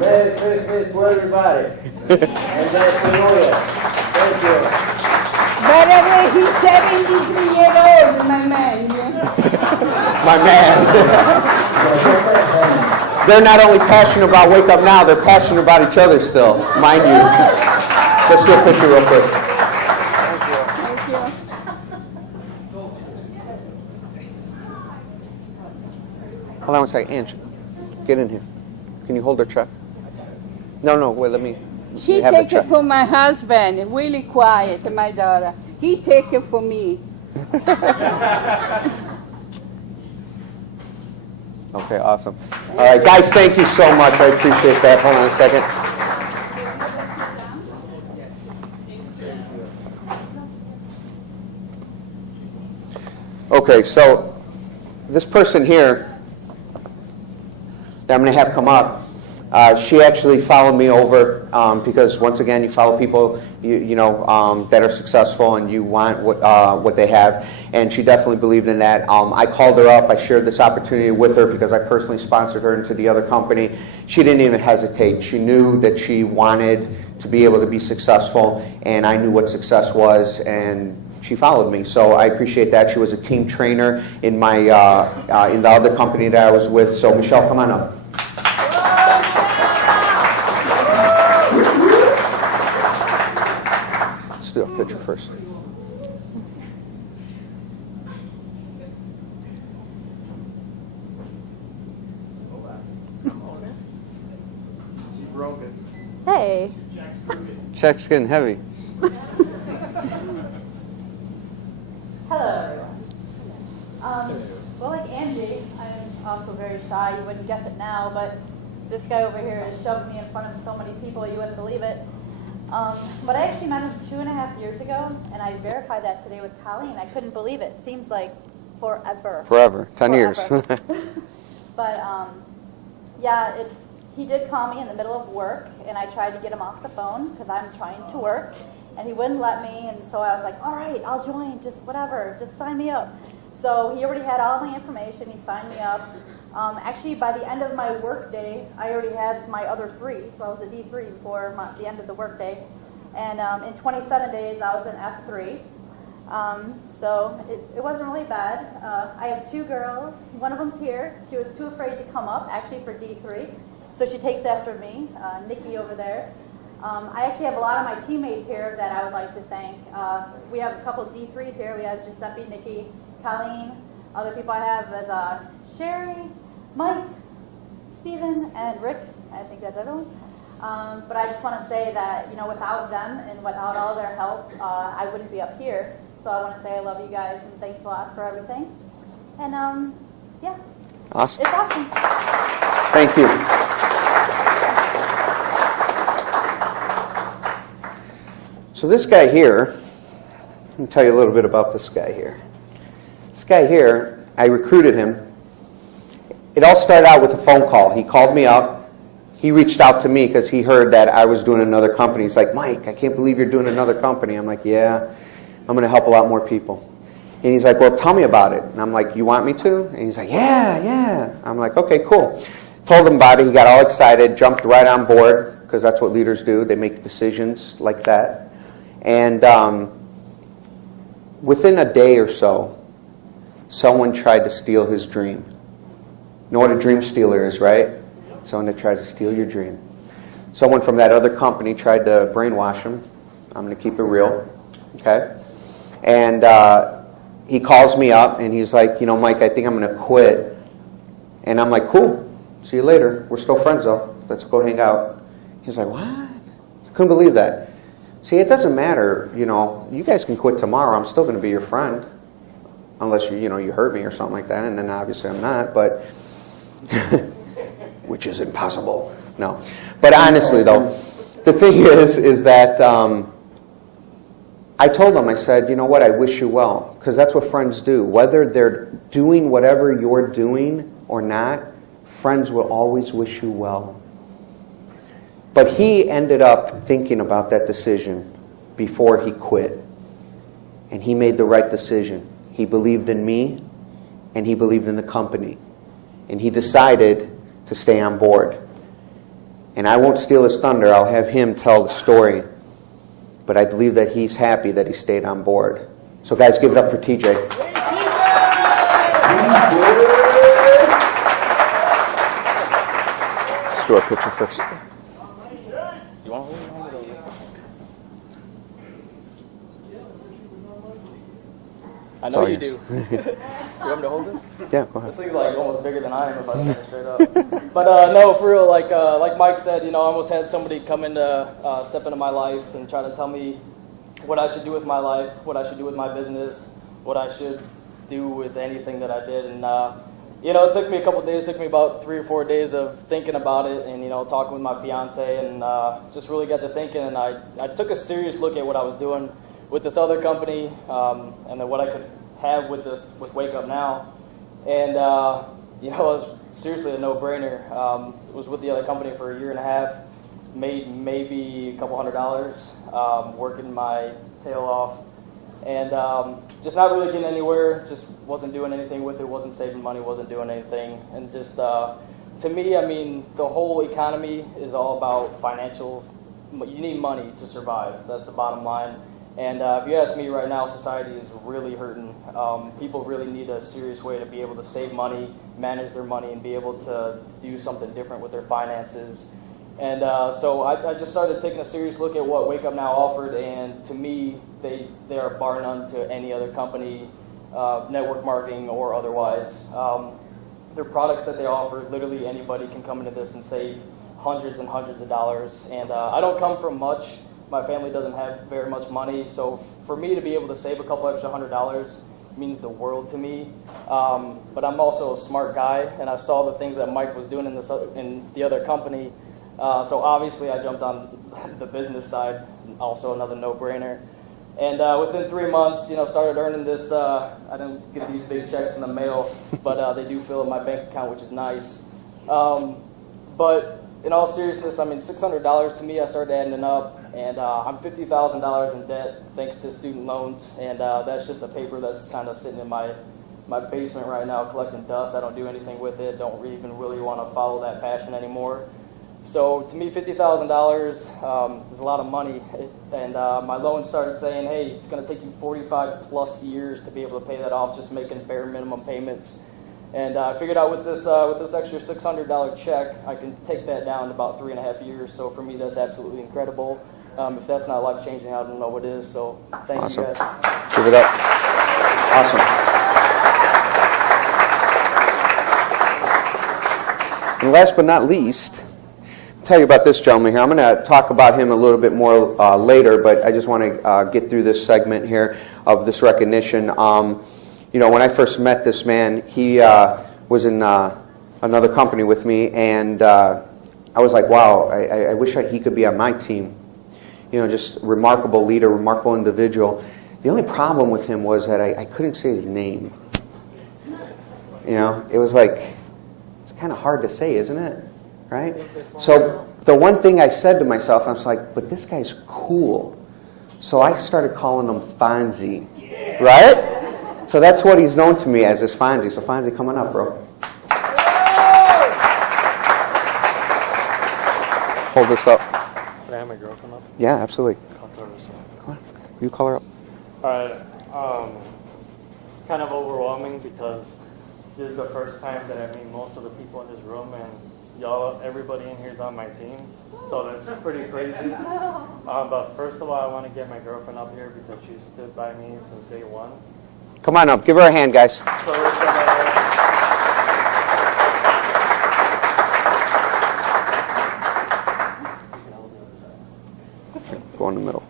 Merry Christmas to everybody. And Happy New Year. Thank you. By the way, he's 73 years old, my man. My man. They're not only passionate about Wake Up Now, they're passionate about each other still, mind you. Let's do a picture real quick. Thank you. Hold on one second. Ange, get in here. Can you hold her check? No, wait, let me She have the take it check. for my husband, really quiet, my daughter. He take it for me. Okay, awesome. All right, guys, thank you so much. I appreciate that. Hold on a second. Okay, so this person here that I'm going to have come up, she actually followed me over because, once again, you follow people that are successful and you want what they have. And she definitely believed in that. I called her up. I shared this opportunity with her because I personally sponsored her into the other company. She didn't even hesitate. She knew that she wanted to be able to be successful, and I knew what success was, and she followed me. So I appreciate that. She was a team trainer in my in the other company that I was with. So Michelle, come on up. Let's do a picture first. Hey. Check's getting heavy. Hello, everyone. Well, like Angie, I'm also very shy. You wouldn't guess it now, but this guy over here has shoved me in front of so many people, you wouldn't believe it. But I actually met him 2.5 years ago, and I verified that today with Colleen. I couldn't believe it. It seems like forever. Forever. 10 years. But, yeah, he did call me in the middle of work, and I tried to get him off the phone because I'm trying to work, and he wouldn't let me, and so I was like, all right, I'll join, just whatever, just sign me up. So he already had all my information. He signed me up. Actually, by the end of my work day, I already had my other 3, so I was a D3 before the end of the work day. And in 27 days, I was an F3. So it wasn't really bad. I have 2 girls. One of them's here. She was too afraid to come up, actually, for D3. So she takes after me, Nikki over there. I actually have a lot of my teammates here that I would like to thank. We have a couple of D3s here. We have Giuseppe, Nikki, Colleen. Other people I have is Sherry, Mike, Stephen, and Rick. I think that's everyone. But I just want to say that, without them and without all their help, I wouldn't be up here. So I want to say I love you guys and thanks a lot for everything. And yeah. Awesome. It's awesome. Thank you. So this guy here, let me tell you a little bit about this guy here. This guy here, I recruited him. It all started out with a phone call. He called me up. He reached out to me because he heard that I was doing another company. He's like, Mike, I can't believe you're doing another company. I'm like, yeah, I'm going to help a lot more people. And he's like, well, tell me about it. And I'm like, you want me to? And he's like, yeah. I'm like, okay, cool. Told him about it. He got all excited, jumped right on board, because that's what leaders do. They make decisions like that. And within a day or so, someone tried to steal his dream. You know what a dream stealer is, right? Someone that tries to steal your dream. Someone from that other company tried to brainwash him. I'm going to keep it real. Okay? And he calls me up, and he's like, Mike, I think I'm going to quit. And I'm like, cool. See you later. We're still friends, though. Let's go hang out. He's like, what? I couldn't believe that. See, it doesn't matter, you guys can quit tomorrow. I'm still going to be your friend. Unless, you hurt me or something like that, and then obviously I'm not, but, which is impossible. No. But honestly, though, the thing is that I told him, I said, you know what, I wish you well, because that's what friends do. Whether they're doing whatever you're doing or not, friends will always wish you well. But he ended up thinking about that decision before he quit. And he made the right decision. He believed in me, and he believed in the company. And he decided to stay on board. And I won't steal his thunder. I'll have him tell the story. But I believe that he's happy that he stayed on board. So guys, give it up for TJ. Let's do our picture first. You want to hold it? I know you do. You want me to hold this? Yeah, go ahead. This thing's like almost bigger than I am if I stand straight up. But no, for real, like Mike said, I almost had somebody come step into my life and try to tell me what I should do with my life, what I should do with my business, what I should do with anything that I did. And it took me a couple days. It took me about 3 or 4 days of thinking about it and talking with my fiance and just really got to thinking. And I took a serious look at what I was doing with this other company and then what I could have with WakeUpNow. And it was seriously a no-brainer. Was with the other company for 1.5 years, made maybe a couple $100, working my tail off, and just not really getting anywhere. Just wasn't doing anything with it. Wasn't saving money. Wasn't doing anything. And just to me, I mean, the whole economy is all about financial. You need money to survive. That's the bottom line. And if you ask me right now, society is really hurting. People really need a serious way to be able to save money, manage their money, and be able to do something different with their finances. And so I just started taking a serious look at what WakeUpNow offered, and to me, they are bar none to any other company, network marketing or otherwise. Their products that they offer, literally anybody can come into this and save hundreds and hundreds of dollars. And I don't come from much. My family doesn't have very much money, so for me to be able to save a couple extra $100 means the world to me. But I'm also a smart guy, and I saw the things that Mike was doing in the other company. So obviously I jumped on the business side, also another no-brainer. And within 3 months, started earning this. I didn't get these big checks in the mail, but they do fill in my bank account, which is nice. But in all seriousness, I mean, $600 to me, I started adding it up. And I'm $50,000 in debt thanks to student loans, and that's just a paper that's kind of sitting in my basement right now collecting dust. I don't do anything with it, don't even really want to follow that passion anymore. So to me, $50,000 is a lot of money, and my loan started saying, hey, it's going to take you 45 plus years to be able to pay that off, just making bare minimum payments. And I figured out with this extra $600 check, I can take that down to about 3.5 years. So for me, that's absolutely incredible. If that's not life-changing, I don't know what is. So thank you guys. Give it up. Awesome. And last but not least, I'll tell you about this gentleman here. I'm going to talk about him a little bit more later, but I just want to get through this segment here of this recognition. You know, when I first met this man, he was in another company with me, and I was like, wow, I wish he could be on my team. You know, just remarkable leader, remarkable individual. The only problem with him was that I couldn't say his name. You know, it was like, it's kind of hard to say, isn't it? Right? So the one thing I said to myself, I was like, but this guy's cool. So I started calling him Fonzie. Right? So that's what he's known to me as, is Fonzie. So Fonzie, coming up, bro. Hold this up. Can I have my girlfriend up? Yeah, absolutely. I'll throw this up. Come on. You call her up. Alright, it's kind of overwhelming because this is the first time that I meet most of the people in this room, and everybody in here is on my team, so that's pretty crazy. But first of all, I want to get my girlfriend up here because she stood by me since day one. Come on up. Give her a hand, guys. Go in the middle.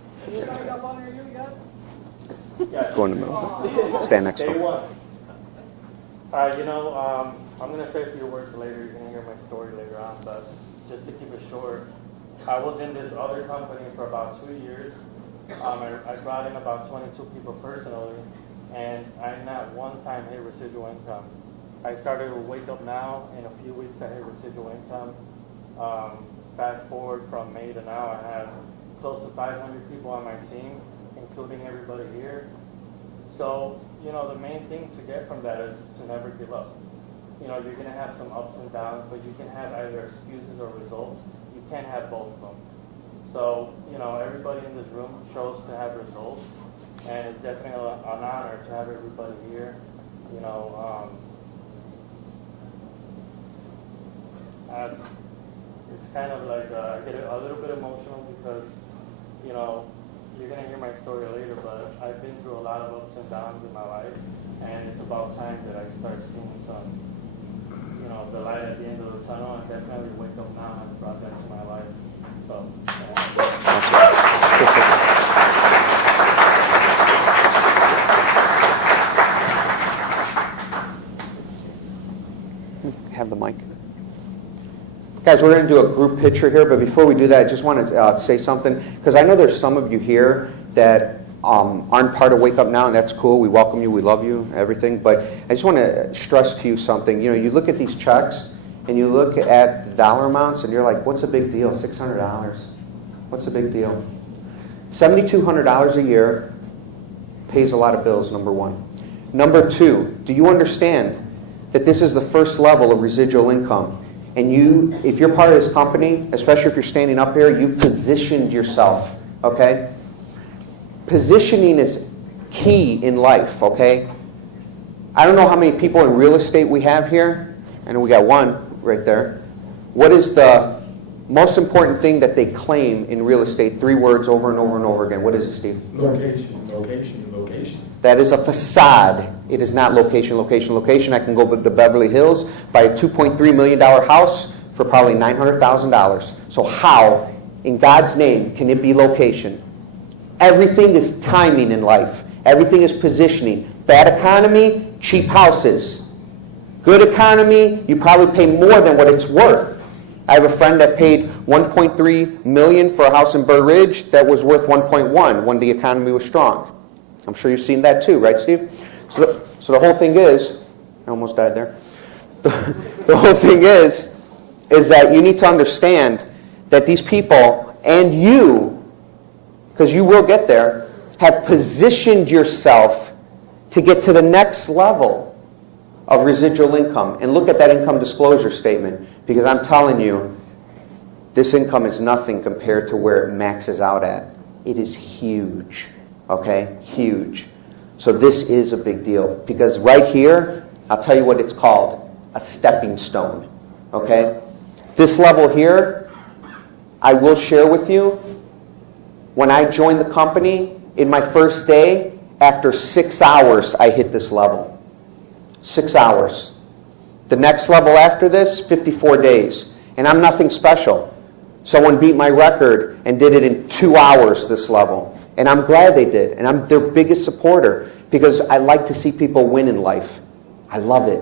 Go in the middle. Stand next to her. You know, I'm going to say a few words later. You're going to hear my story later on, but just to keep it short, I was in this other company for about 2 years. I brought in about 22 people personally, and I not one time hit residual income. I started with WakeUpNow. In a few weeks, I hit residual income. Fast forward from May to now, I have close to 500 people on my team, including everybody here. So, you know, the main thing to get from that is to never give up. You know, you're going to have some ups and downs, but you can have either excuses or results. You can't have both of them. So, you know, everybody in this room chose to have results, and it's definitely an honor to have everybody here. You know, it's kind of like I get a little bit emotional because, you know, you're going to hear my story later, but I've been through a lot of ups and downs in my life, and it's about time that I start seeing some, you know, the light at the end of the tunnel, and definitely WakeUpNow has brought that to my life. So, Have the mic. Guys, we're going to do a group picture here, but before we do that, I just want to say something, because I know there's some of you here that aren't part of WakeUpNow, and that's cool. We welcome you, we love you, everything, but I just want to stress to you something. You know, you look at these checks, and you look at the dollar amounts, and you're like, what's a big deal? $600. What's a big deal? $7,200 a year pays a lot of bills, number one. Number two, do you understand that this is the first level of residual income? And you, if you're part of this company, especially if you're standing up here, you've positioned yourself, okay? Positioning is key in life, okay? I don't know how many people in real estate we have here. I know we got one right there. What is the most important thing that they claim in real estate? 3 words over and over and over again. What is it, Steve? Location, location, location. That is a facade. It is not location, location, location. I can go to Beverly Hills, buy a $2.3 million house for probably $900,000. So how, in God's name, can it be location? Everything is timing in life. Everything is positioning. Bad economy, cheap houses. Good economy, you probably pay more than what it's worth. I have a friend that paid $1.3 million for a house in Burr Ridge that was worth $1.1 when the economy was strong. I'm sure you've seen that too, right, Steve? So the whole thing is, I almost died there. The whole thing is that you need to understand that these people and you, because you will get there, have positioned yourself to get to the next level of residual income. And look at that income disclosure statement, because I'm telling you, this income is nothing compared to where it maxes out at. It is huge, okay? Huge. So this is a big deal because right here, I'll tell you what it's called, a stepping stone, okay? This level here, I will share with you, when I joined the company, in my first day, after 6 hours, I hit this level. 6 hours. The next level after this, 54 days. And I'm nothing special. Someone beat my record and did it in 2 hours, this level. And I'm glad they did. And I'm their biggest supporter because I like to see people win in life. I love it.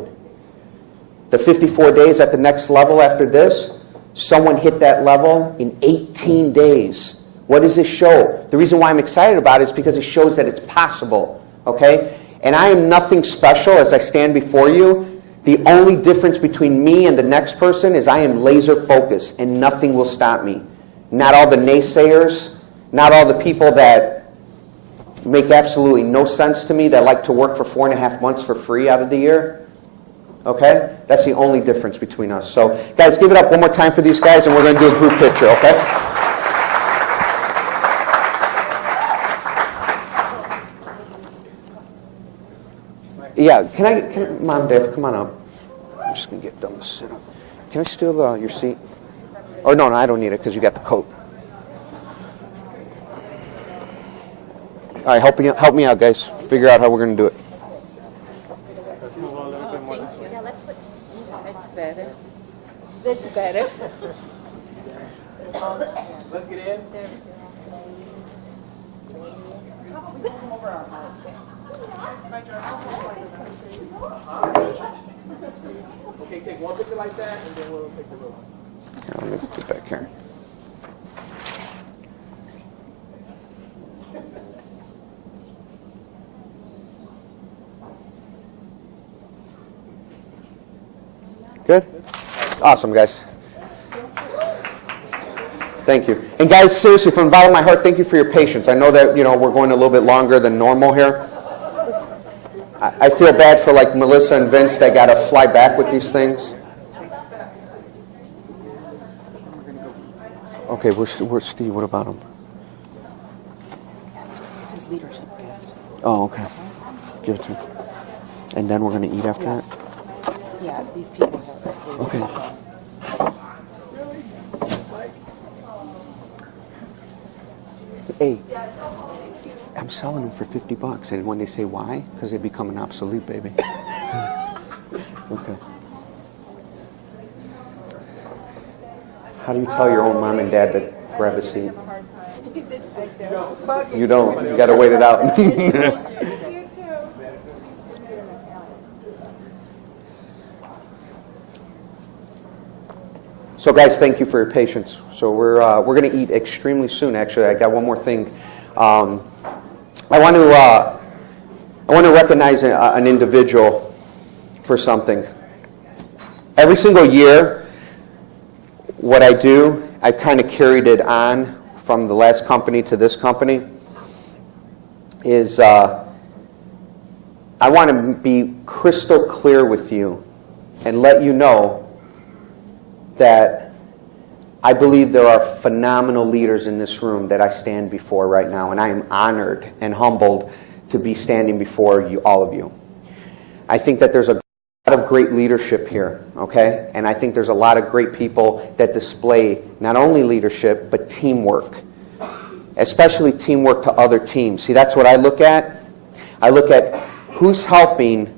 The 54 days at the next level after this, someone hit that level in 18 days. What does this show? The reason why I'm excited about it is because it shows that it's possible. Okay? And I am nothing special as I stand before you. The only difference between me and the next person is I am laser focused and nothing will stop me. Not all the naysayers, not all the people that make absolutely no sense to me that like to work for 4.5 months for free out of the year. Okay? That's the only difference between us. So, guys, give it up one more time for these guys and we're going to do a group picture, okay? Yeah, can Mom, Dad, come on up. I'm just going to get them to sit up. Can I steal your seat? Or no, I don't need it because you got the coat. All right, help me out, guys. Figure out how we're going to do it. Let's move on a little bit more. Yeah, that's better. That's better. Let's get in. Okay, take one picture like that, and then we'll take the room. Here, let me get back here. Good? Awesome, guys. Thank you. And guys, seriously, from the bottom of my heart, thank you for your patience. I know that, we're going a little bit longer than normal here. I feel bad for like Melissa and Vince that got to fly back with these things. Okay, where's Steve? What about him? His leadership gift. Oh, okay. Give it to him. And then we're going to eat after that? Yeah, these people have. Okay. Hey, I'm selling them for $50. And when they say why, because they become an obsolete, baby. Okay. How do you tell your own mom and dad to grab a seat? You don't. You got to wait it out. So guys, thank you for your patience. So we're going to eat extremely soon. Actually, I got one more thing. I want to recognize an individual for something. Every single year, what I do, I've kind of carried it on from the last company to this company. Is I want to be crystal clear with you and let you know that I believe there are phenomenal leaders in this room that I stand before right now, and I am honored and humbled to be standing before you, all of you. I think that there's a lot of great leadership here, okay? And I think there's a lot of great people that display not only leadership, but teamwork, especially teamwork to other teams. See, that's what I look at. I look at who's helping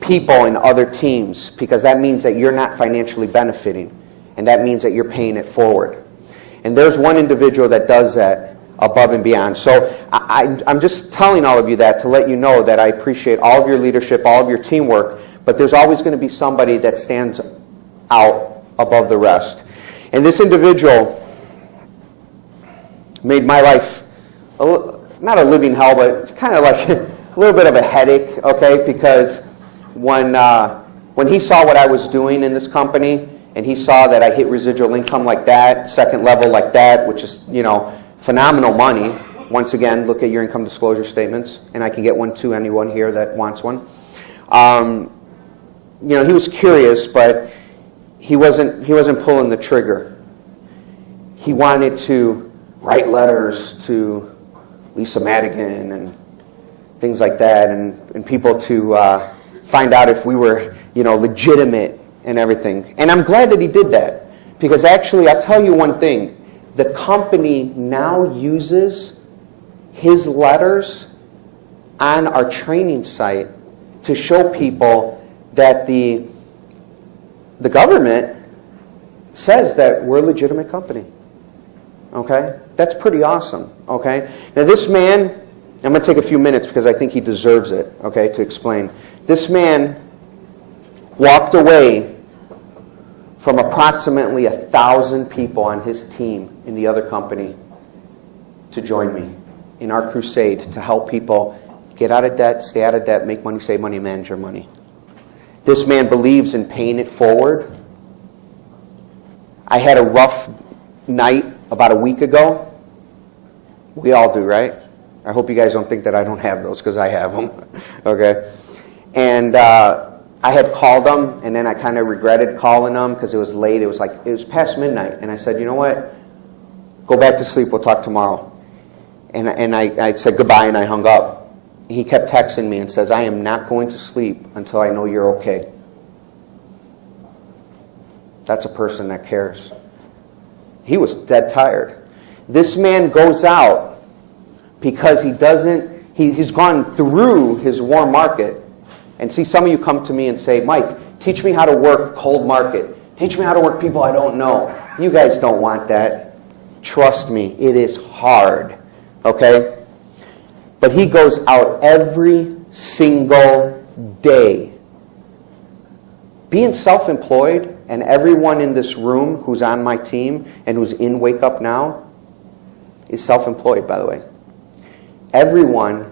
people in other teams, because that means that you're not financially benefiting. And that means that you're paying it forward. And there's one individual that does that above and beyond. So I'm just telling all of you that to let you know that I appreciate all of your leadership, all of your teamwork, but there's always going to be somebody that stands out above the rest. And this individual made my life, not a living hell, but kind of like a little bit of a headache, okay? Because when he saw what I was doing in this company, and he saw that I hit residual income like that, second level like that, which is, phenomenal money. Once again, look at your income disclosure statements, and I can get one to anyone here that wants one. He was curious, but he wasn't pulling the trigger. he wanted to write letters to Lisa Madigan and things like that, and people to find out if we were, legitimate and everything. And I'm glad that he did that, because actually, I'll tell you one thing. The company now uses his letters on our training site to show people that the government says that we're a legitimate company. Okay? That's pretty awesome. Okay? Now this man, I'm going to take a few minutes because I think he deserves it, okay, to explain. This man walked away from approximately 1,000 people on his team in the other company to join me in our crusade to help people get out of debt, stay out of debt, make money, save money, manage your money. This man believes in paying it forward. I had a rough night about a week ago. We all do, right? I hope you guys don't think that I don't have those, because I have them. Okay? And I had called them, and then I kind of regretted calling them because it was late. It was past midnight. And I said, you know what? Go back to sleep. We'll talk tomorrow. And I said goodbye, and I hung up. He kept texting me and says, I am not going to sleep until I know you're okay. That's a person that cares. He was dead tired. This man goes out because he's gone through his warm market. And see, some of you come to me and say, Mike, teach me how to work cold market. Teach me how to work people I don't know. You guys don't want that. Trust me, it is hard. Okay? But he goes out every single day. Being self-employed, and everyone in this room who's on my team and who's in Wake Up Now is self-employed, by the way. Everyone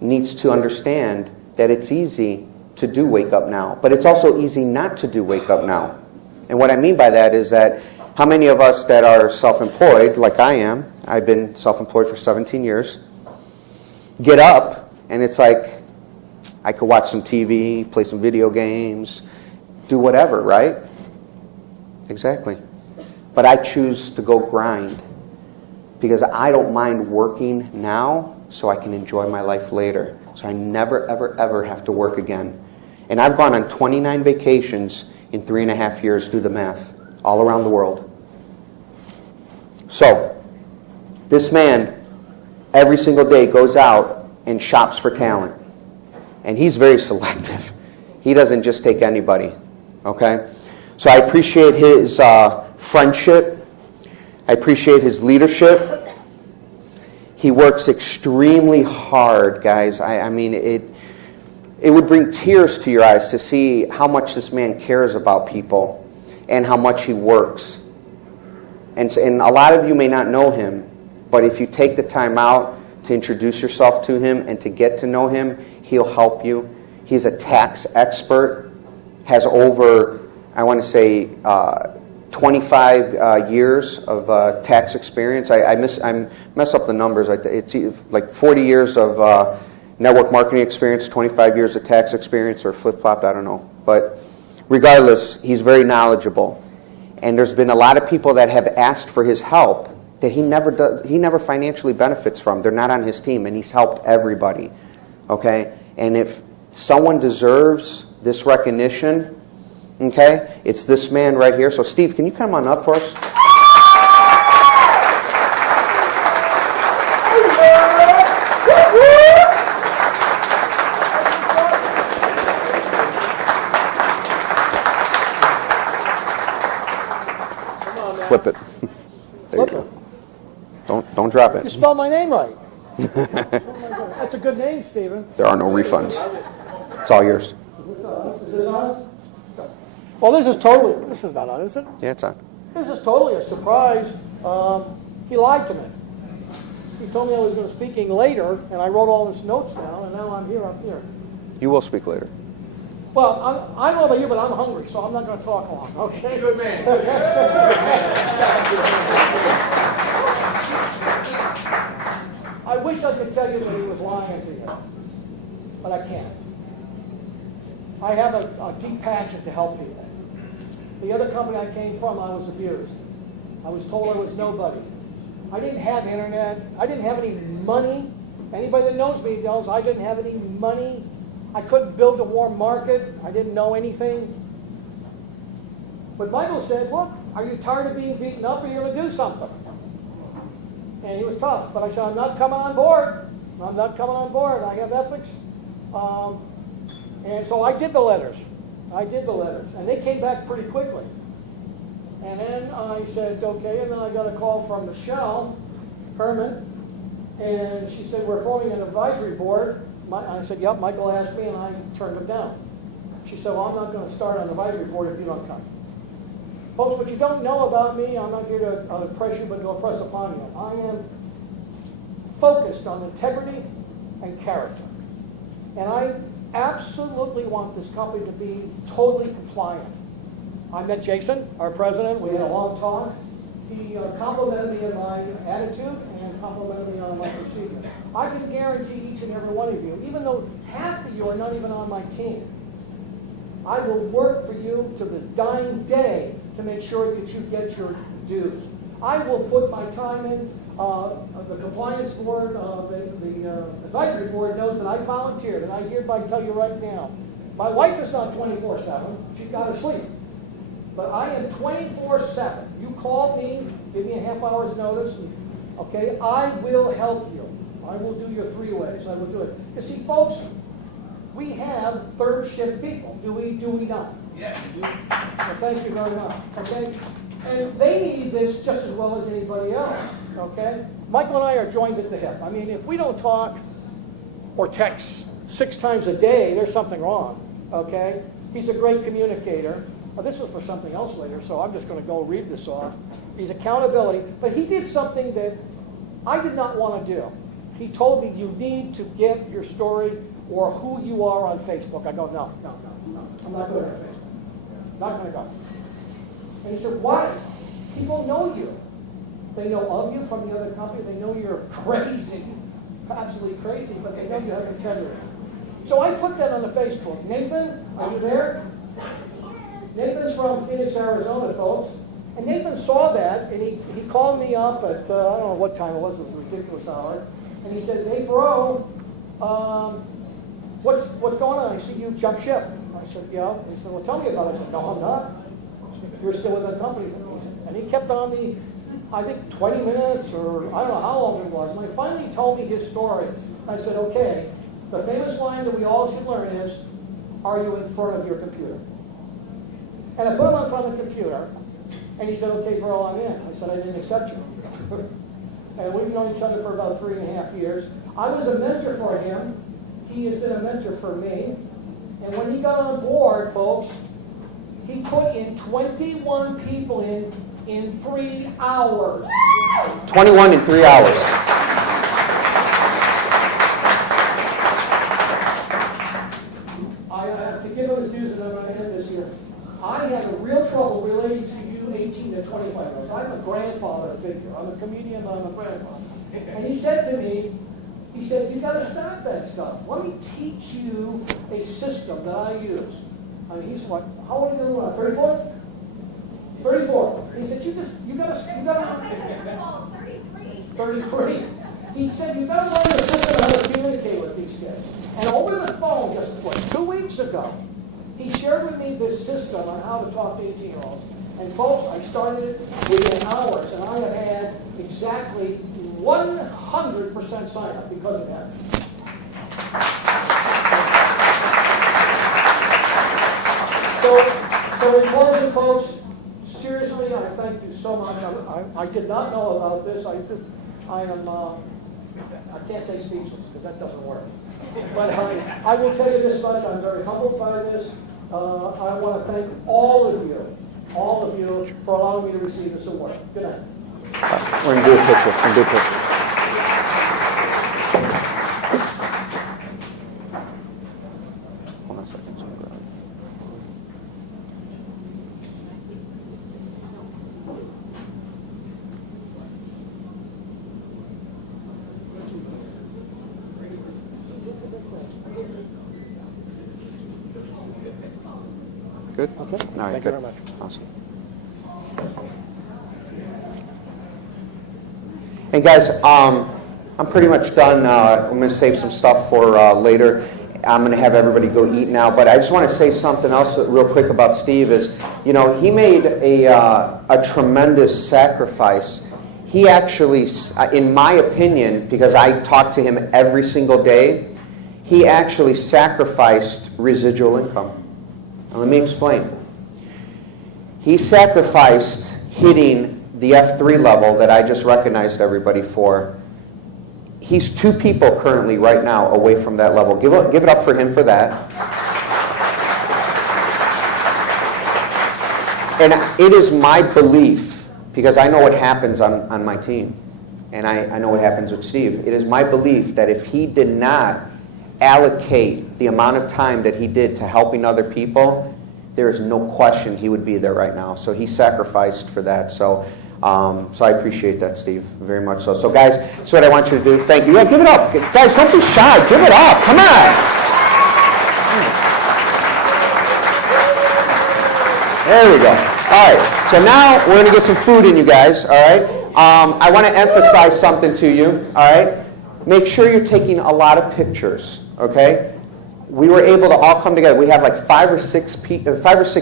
needs to understand that it's easy to do Wake Up Now, but it's also easy not to do Wake Up Now. And what I mean by that is that how many of us that are self-employed, like I am, I've been self-employed for 17 years, get up and it's like, I could watch some TV, play some video games, do whatever, right? Exactly. But I choose to go grind because I don't mind working now so I can enjoy my life later. So I never, ever, ever have to work again. And I've gone on 29 vacations in 3.5 years, do the math, all around the world. So, this man, every single day, goes out and shops for talent. And he's very selective. He doesn't just take anybody, okay? So I appreciate his friendship. I appreciate his leadership. He works extremely hard, guys. I mean, it would bring tears to your eyes to see how much this man cares about people and how much he works. And a lot of you may not know him, but if you take the time out to introduce yourself to him and to get to know him, he'll help you. He's a tax expert, has over, I want to say, 25 years of tax experience. I mess up the numbers. It's like 40 years of network marketing experience, 25 years of tax experience, or flip-flopped, I don't know. But regardless, he's very knowledgeable. And there's been a lot of people that have asked for his help that he never financially benefits from. They're not on his team, and he's helped everybody. Okay? And if someone deserves this recognition, okay, it's this man right here. So Steve, can you come on up for us? Flip it. There you go. Don't drop it. You spelled my name right. That's a good name, Stephen. There are no refunds. It's all yours. Is this on? Well, this is not on, is it? Yeah, it's on. This is totally a surprise. He lied to me. He told me I was going to be speaking later, and I wrote all his notes down, and now I'm here. You will speak later. Well, I don't know about you, but I'm hungry, so I'm not going to talk long, okay? Good man. I wish I could tell you that he was lying to you, but I can't. I have a deep passion to help people. The other company I came from, I was abused. I was told I was nobody. I didn't have internet. I didn't have any money. Anybody that knows me knows I didn't have any money. I couldn't build a warm market. I didn't know anything. But Michael said, look, are you tired of being beaten up, or are you going to do something? And he was tough, but I said, I'm not coming on board. I'm not coming on board. I have ethics. And so I did the letters. And they came back pretty quickly. And then I said, okay, and then I got a call from Michelle Herman, and she said, we're forming an advisory board. I said, yep, Michael asked me, and I turned him down. She said, well, I'm not going to start on the advisory board if you don't come. Folks, what you don't know about me, I'm not here to press you, but to impress upon you. I am focused on integrity and character. And I absolutely want this company to be totally compliant. I met Jason, our president. We had a long talk. He complimented me on my attitude and complimented me on my procedure. I can guarantee each and every one of you, even though half of you are not even on my team, I will work for you to the dying day to make sure that you get your dues. I will put my time in. The compliance board, the advisory board knows that I volunteered, and I hereby tell you right now, my wife is not 24/7. She's got to sleep. But I am 24/7. You call me, give me a half hour's notice, and, okay, I will help you. I will do your 3 ways. I will do it. You see, folks, we have third shift people. Do we not? Yes. Well, thank you very much. Okay? And they need this just as well as anybody else. Okay? Michael and I are joined at the hip. I mean, if we don't talk or text 6 times a day, there's something wrong. Okay? He's a great communicator. This is for something else later, so I'm just going to go read this off. He's accountability. But he did something that I did not want to do. He told me, you need to get your story or who you are on Facebook. I go, no. I'm not going to Facebook. Not going to go. And he said, why? People know you. They know of you from the other company. They know you're crazy, absolutely crazy, but they know you have integrity. So I put that on the Facebook. Nathan, are you there? Nathan's from Phoenix, Arizona, folks. And Nathan saw that, and he called me up at, I don't know what time it was a ridiculous hour. And he said, hey, bro, what's going on? I see you jump ship. I said, yeah. He said, well, tell me about it. I said, no, I'm not. You're still with the company. And he kept on me, I think, 20 minutes, or I don't know how long it was. And I finally told me his story. I said, okay, the famous line that we all should learn is, are you in front of your computer? And I put him in front of the computer, and he said, okay, bro, I'm in. I said, I didn't accept you. And we've known each other for about 3.5 years. I was a mentor for him. He has been a mentor for me. And when he got on board, folks, he put in 21 people in 3 hours. 21 in 3 hours. I have to give him his dues, and I'm going to end this here. I had a real trouble relating to you 18 to 25-year-olds. I'm a grandfather figure. I'm a comedian, but I'm a grandfather. And he said to me, he said, you've got to stop that stuff. Let me teach you a system that I use. I mean, he's like, how old are you? 34? 34. He said, you got to 33. He said, you got to learn the system how to communicate with these kids. And over the phone, just 2 weeks ago, he shared with me this system on how to talk to 18-year-olds. And folks, I started it within hours, and I have had exactly 100% sign up because of that. So in closing, folks, seriously, I thank you so much. I did not know about this. I can't say speechless because that doesn't work. But I will tell you this much. I'm very humbled by this. I want to thank all of you for allowing me to receive this award. Good night. We're going to do a picture. Hold on a second. Good? Okay. All right, Thank good. you very much. Awesome. Hey guys, I'm pretty much done. I'm going to save some stuff for later. I'm going to have everybody go eat now, but I just want to say something else real quick about Steve is, you know, he made a tremendous sacrifice. He actually, in my opinion, because I talk to him every single day, he actually sacrificed residual income. Now, let me explain. He sacrificed hitting the F3 level that I just recognized everybody for. He's 2 people currently right now away from that level. Give it up for him for that. And it is my belief, because I know what happens on my team, and I know what happens with Steve. It is my belief that if he did not allocate the amount of time that he did to helping other people, there is no question he would be there right now. So he sacrificed for that. So I appreciate that, Steve, very much so. So guys, that's what I want you to do. Thank you. Yeah, give it up. Guys, don't be shy. Give it up. Come on. There we go. All right. So now we're going to get some food in, you guys. All right. I want to emphasize something to you. All right. Make sure you're taking a lot of pictures. Okay. We were able to all come together. We have like 5 or 6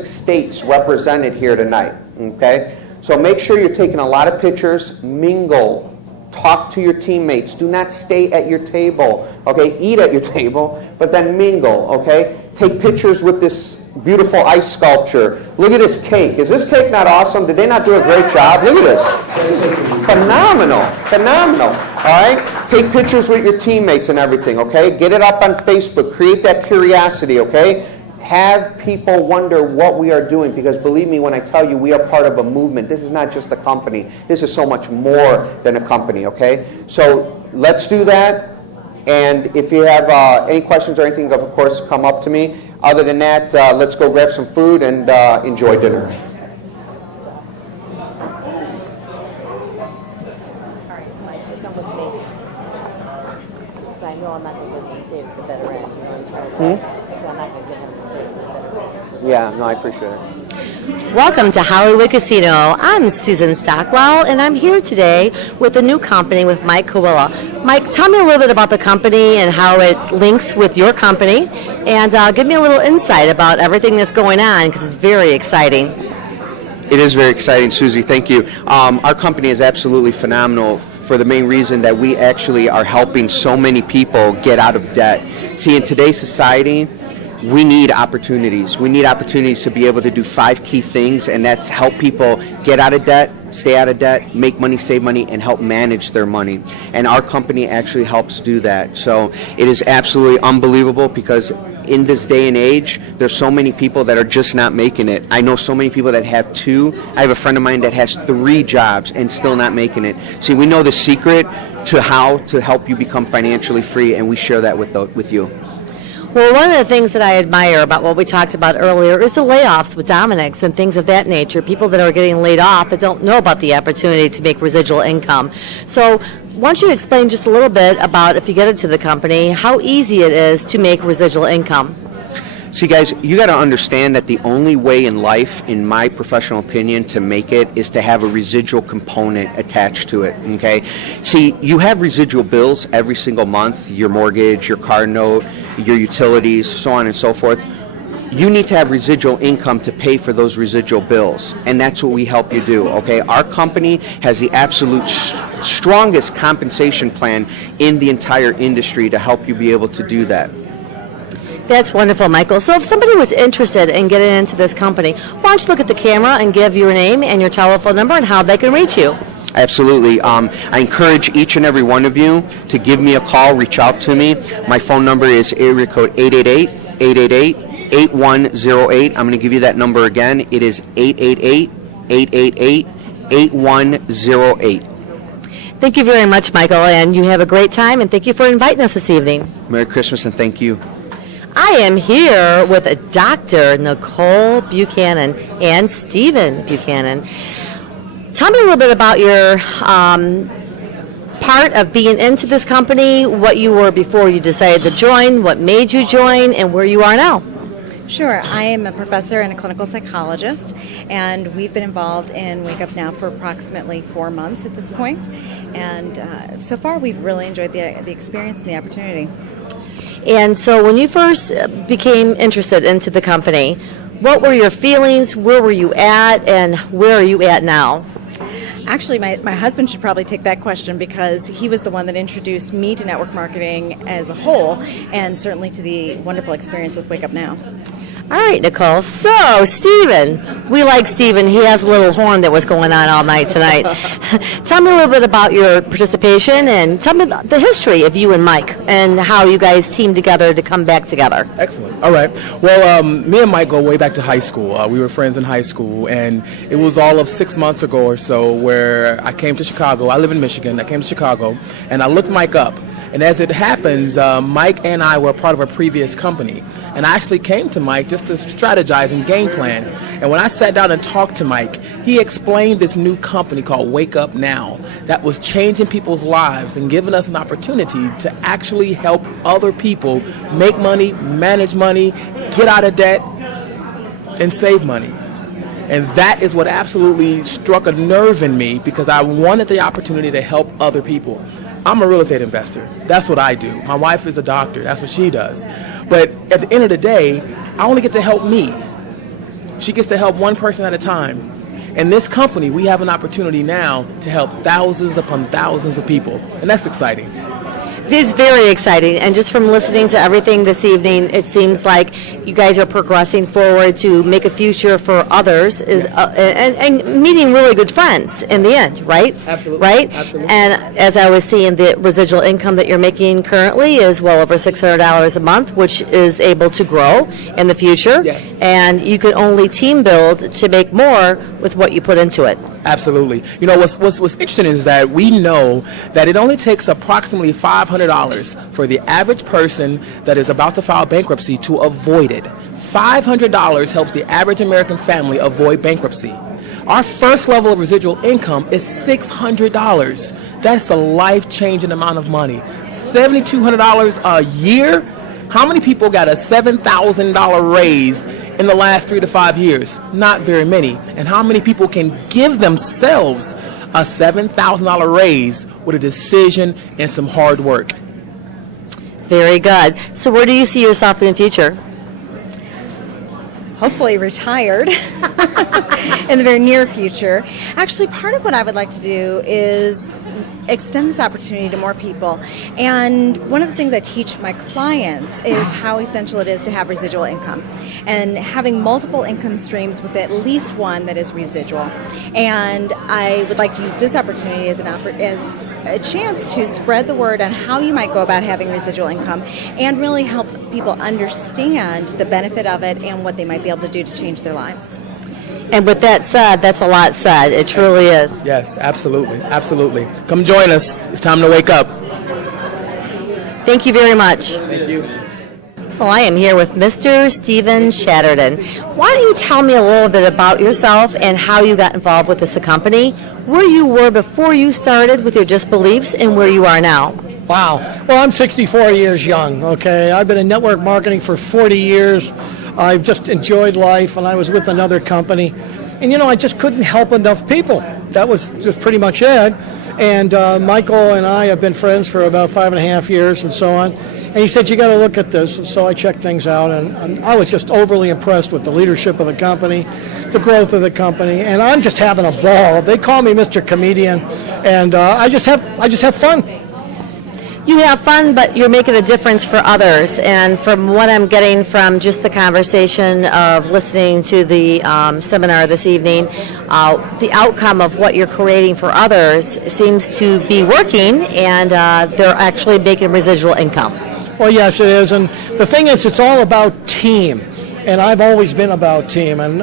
states represented here tonight. Okay. So make sure you're taking a lot of pictures, mingle, talk to your teammates. Do not stay at your table, okay? Eat at your table, but then mingle, okay? Take pictures with this beautiful ice sculpture. Look at this cake. Is this cake not awesome? Did they not do a great job? Look at this. Phenomenal, phenomenal, all right? Take pictures with your teammates and everything, okay? Get it up on Facebook. Create that curiosity, okay? Have people wonder what we are doing, because believe me when I tell you we are part of a movement. This is not just a company. This is so much more than a company, okay? So let's do that. And if you have any questions or anything, of course, come up to me. Other than that, let's go grab some food and enjoy dinner. I know I'm not going to get to stay at the better end. You know what I'm trying to say? So I'm not going to get him to stay at the better end. Yeah, no, I appreciate it. Welcome to Hollywood Casino. I'm Susan Stockwell, and I'm here today with a new company with Mike Colella. Mike, tell me a little bit about the company and how it links with your company, and give me a little insight about everything that's going on, because it's very exciting. It is very exciting, Susie. Thank you. Our company is absolutely phenomenal for the main reason that we actually are helping so many people get out of debt. See, in today's society, we need opportunities. We need opportunities to be able to do 5 key things, and that's help people get out of debt, stay out of debt, make money, save money, and help manage their money. And our company actually helps do that. So it is absolutely unbelievable, because in this day and age, there's so many people that are just not making it. I know so many people that have 2. I have a friend of mine that has 3 jobs and still not making it. See, we know the secret to how to help you become financially free, and we share that with you. Well, one of the things that I admire about what we talked about earlier is the layoffs with Dominick's and things of that nature. People that are getting laid off that don't know about the opportunity to make residual income. So why don't you explain just a little bit about, if you get into the company, how easy it is to make residual income? See, guys, you got to understand that the only way in life, in my professional opinion, to make it is to have a residual component attached to it, okay? See, you have residual bills every single month, your mortgage, your car note, your utilities, so on and so forth. You need to have residual income to pay for those residual bills, and that's what we help you do, okay? Our company has the absolute strongest compensation plan in the entire industry to help you be able to do that. That's wonderful, Michael. So if somebody was interested in getting into this company, why don't you look at the camera and give your name and your telephone number and how they can reach you? Absolutely. I encourage each and every one of you to give me a call, reach out to me. My phone number is area code 888-888-8108. I'm going to give you that number again. It is 888-888-8108. Thank you very much, Michael, and you have a great time, and thank you for inviting us this evening. Merry Christmas, and thank you. I am here with Dr. Nicole Buchanan and Stephen Buchanan. Tell me a little bit about your part of being into this company, what you were before you decided to join, what made you join, and where you are now. Sure. I am a professor and a clinical psychologist, and we've been involved in Wake Up Now for approximately 4 months at this point. And so far, we've really enjoyed the experience and the opportunity. And so when you first became interested into the company, what were your feelings? Where were you at? And where are you at now? Actually, my husband should probably take that question because he was the one that introduced me to network marketing as a whole, and certainly to the wonderful experience with WakeUpNow. All right, Nicole. So, Stephen, we like Stephen. He has a little horn that was going on all night tonight. Tell me a little bit about your participation and tell me the history of you and Mike and how you guys teamed together to come back together. Excellent. All right. Well, me and Mike go way back to high school. We were friends in high school, and it was all of 6 months ago or so where I came to Chicago. I live in Michigan. I came to Chicago, and I looked Mike up. And as it happens, Mike and I were part of a previous company. And I actually came to Mike just to strategize and game plan. And when I sat down and talked to Mike, he explained this new company called WakeUpNow that was changing people's lives and giving us an opportunity to actually help other people make money, manage money, get out of debt, and save money. And that is what absolutely struck a nerve in me because I wanted the opportunity to help other people. I'm a real estate investor. That's what I do. My wife is a doctor. That's what she does. But at the end of the day, I only get to help me. She gets to help one person at a time. In this company, we have an opportunity now to help thousands upon thousands of people. And that's exciting. It is very exciting, and just from listening to everything this evening, it seems like you guys are progressing forward to make a future for others, and meeting really good friends in the end, right? Absolutely. Right? Absolutely. And as I was seeing, the residual income that you're making currently is well over $600 a month, which is able to grow in the future. Yes. And you can only team build to make more with what you put into it. Absolutely. You know, what's interesting is that we know that it only takes approximately $500 for the average person that is about to file bankruptcy to avoid it. $500 helps the average American family avoid bankruptcy. Our first level of residual income is $600. That's a life-changing amount of money. $7,200 a year? How many people got a $7,000 raise in the last 3 to 5 years? Not very many. And how many people can give themselves a $7,000 raise with a decision and some hard work? Very good. So where do you see yourself in the future? Hopefully retired in the very near future. Actually, part of what I would like to do is extend this opportunity to more people. And one of the things I teach my clients is how essential it is to have residual income and having multiple income streams with at least one that is residual. And I would like to use this opportunity as a chance to spread the word on how you might go about having residual income and really help people understand the benefit of it and what they might be able to do to change their lives. And with that said, that's a lot said. It truly is. Yes, absolutely. Absolutely. Come join us. It's time to wake up. Thank you very much. Thank you. Well, I am here with Mr. Stephen Shatterton. Why don't you tell me a little bit about yourself and how you got involved with this company, where you were before you started with your disbeliefs, and where you are now? Wow. Well, I'm 64 years young, okay? I've been in network marketing for 40 years. I've just enjoyed life, and I was with another company. And, you know, I just couldn't help enough people. That was just pretty much it. And Michael and I have been friends for about 5.5 years and so on. And he said, you got to look at this. And so I checked things out, and I was just overly impressed with the leadership of the company, the growth of the company, and I'm just having a ball. They call me Mr. Comedian, and I just have fun. You have fun, but you're making a difference for others. And from what I'm getting from just the conversation of listening to the seminar this evening, the outcome of what you're creating for others seems to be working, and they're actually making residual income. Well, yes, it is. And the thing is, it's all about team. And I've always been about team. And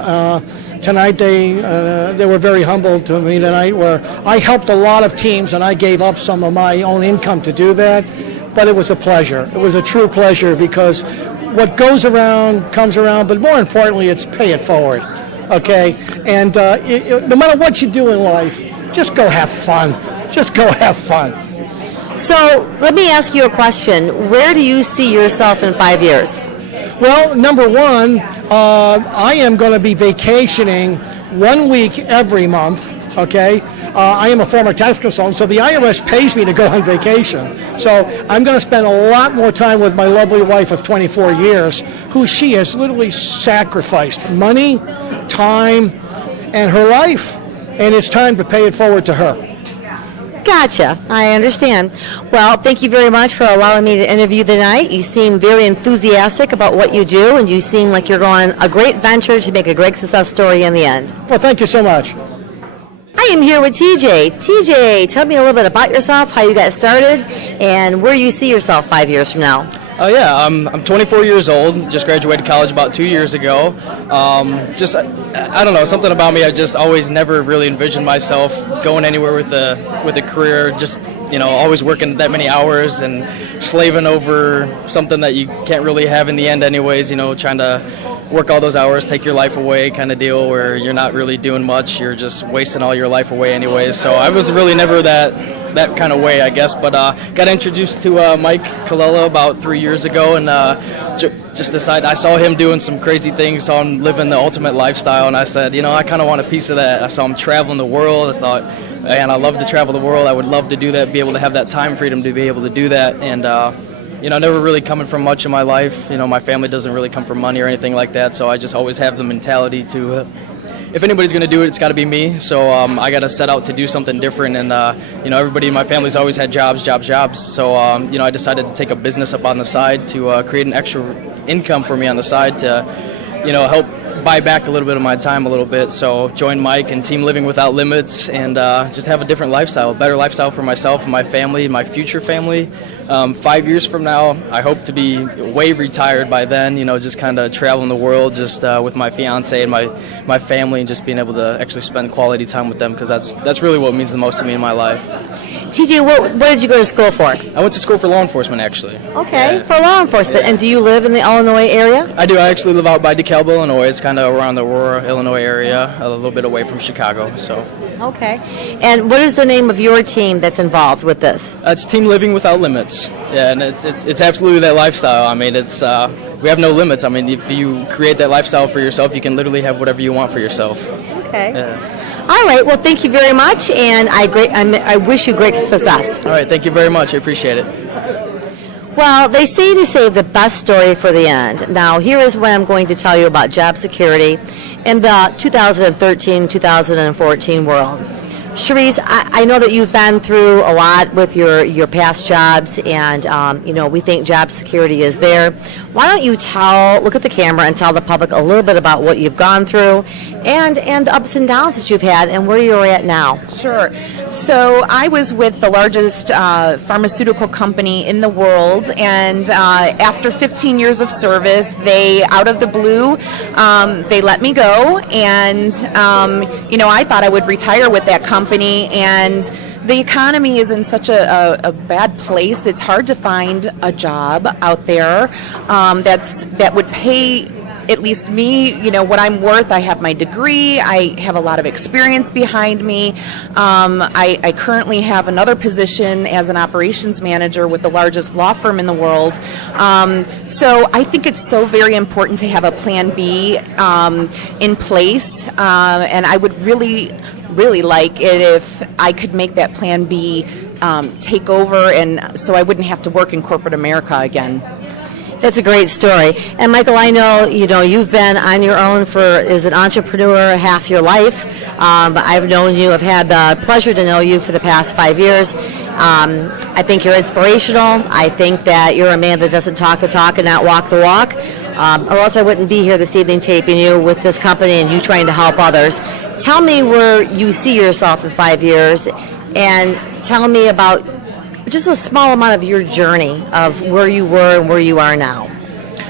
tonight they were very humble to me tonight, where I helped a lot of teams and I gave up some of my own income to do that. But it was a pleasure. It was a true pleasure, because what goes around comes around. But more importantly, it's pay it forward. Okay? And no matter what you do in life, just go have fun. Just go have fun. So let me ask you a question. Where do you see yourself in 5 years? Well, number one, I am going to be vacationing 1 week every month, okay? I am a former tax consultant, so the IRS pays me to go on vacation. So I'm going to spend a lot more time with my lovely wife of 24 years, who she has literally sacrificed money, time, and her life, and it's time to pay it forward to her. Gotcha. I understand. Well, thank you very much for allowing me to interview tonight. You seem very enthusiastic about what you do, and you seem like you're going a great venture to make a great success story in the end. Well, thank you so much. I am here with TJ. TJ, tell me a little bit about yourself, how you got started, and where you see yourself 5 years from now. I'm 24 years old, just graduated college about 2 years ago. I don't know, something about me, I just always never really envisioned myself going anywhere with a career, just, always working that many hours and slaving over something that you can't really have in the end anyways, trying to work all those hours, take your life away kind of deal where you're not really doing much, you're just wasting all your life away anyways. So I was really never that kind of way, I guess, but got introduced to Mike Colella about 3 years ago, and just decided, I saw him doing some crazy things, saw him living the ultimate lifestyle, and I said, I kind of want a piece of that. I saw him traveling the world. I thought, man, I love to travel the world. I would love to do that, be able to have that time freedom to be able to do that, and never really coming from much in my life. My family doesn't really come from money or anything like that, so I just always have the mentality to, if anybody's going to do it, it's got to be me. So I got to set out to do something different, and everybody in my family's always had jobs. So I decided to take a business up on the side to create an extra income for me on the side to, help buy back a little bit of my time a little bit. So join Mike and Team Living Without Limits, and just have a different lifestyle, a better lifestyle for myself and my family, my future family. 5 years from now, I hope to be way retired by then, just kind of traveling the world just with my fiance and my family, and just being able to actually spend quality time with them, because that's really what means the most to me in my life. TJ, what did you go to school for? I went to school for law enforcement, actually. Okay, for law enforcement. Yeah. And do you live in the Illinois area? I do. I actually live out by DeKalb, Illinois. It's kind of around the Aurora, Illinois area, a little bit away from Chicago. So. Okay. And what is the name of your team that's involved with this? It's Team Living Without Limits. Yeah, and it's absolutely that lifestyle. I mean, we have no limits. I mean, if you create that lifestyle for yourself, you can literally have whatever you want for yourself. Okay. Yeah. All right. Well, thank you very much, and I wish you great success. All right. Thank you very much. I appreciate it. Well, they say to save the best story for the end. Now, here is what I'm going to tell you about job security in the 2013-2014 world. Sharice, I know that you've been through a lot with your past jobs, and we think job security is there. Why don't you look at the camera and tell the public a little bit about what you've gone through and the ups and downs that you've had and where you're at now? Sure. So I was with the largest pharmaceutical company in the world, and after 15 years of service, they, out of the blue, they let me go, and I thought I would retire with that company, and the economy is in such a bad place. It's hard to find a job out there that would pay at least me, what I'm worth. I have my degree. I have a lot of experience behind me. I currently have another position as an operations manager with the largest law firm in the world. So I think it's so very important to have a plan B in place, and I would really like it if I could make that plan B take over, and so I wouldn't have to work in corporate America again. That's a great story. And Michael, I know, you've been on your own as an entrepreneur half your life. I've known you, I've had the pleasure to know you for the past 5 years. I think you're inspirational. I think that you're a man that doesn't talk the talk and not walk the walk. Or else I wouldn't be here this evening taping you with this company and you trying to help others. Tell me where you see yourself in 5 years, and tell me about just a small amount of your journey of where you were and where you are now.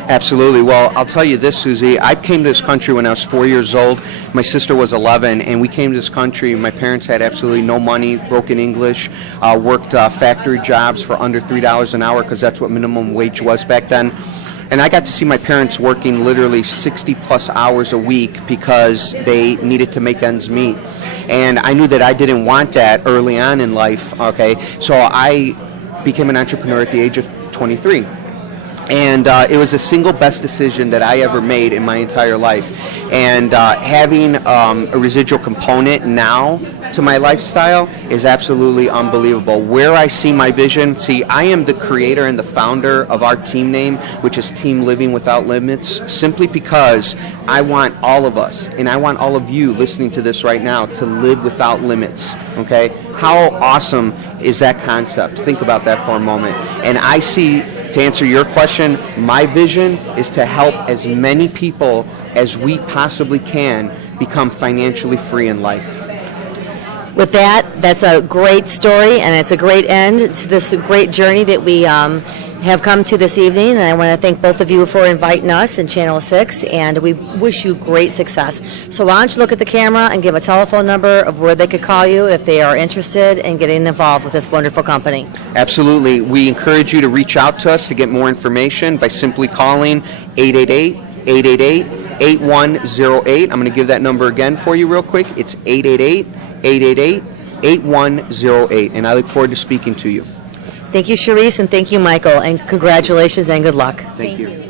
Absolutely. Well, I'll tell you this, Susie. I came to this country when I was 4 years old. My sister was 11, and we came to this country. My parents had absolutely no money, broken English, worked factory jobs for under $3 an hour, because that's what minimum wage was back then. And I got to see my parents working literally 60-plus hours a week because they needed to make ends meet. And I knew that I didn't want that early on in life, okay? So I became an entrepreneur at the age of 23. And it was the single best decision that I ever made in my entire life. And having a residual component now to my lifestyle is absolutely unbelievable. Where I see my vision, see, I am the creator and the founder of our team name, which is Team Living Without Limits, simply because I want all of us, and I want all of you listening to this right now, to live without limits, okay? How awesome is that concept? Think about that for a moment. And I see, to answer your question, my vision is to help as many people as we possibly can become financially free in life. With that, that's a great story, and it's a great end to this great journey that we have come to this evening. And I want to thank both of you for inviting us in Channel 6, and we wish you great success. So why don't you look at the camera and give a telephone number of where they could call you if they are interested in getting involved with this wonderful company. Absolutely. We encourage you to reach out to us to get more information by simply calling 888-888-8108. I'm going to give that number again for you real quick. It's 888-888-8108, and I look forward to speaking to you. Thank you, Cherise, and thank you, Michael, and congratulations and good luck. Thank you.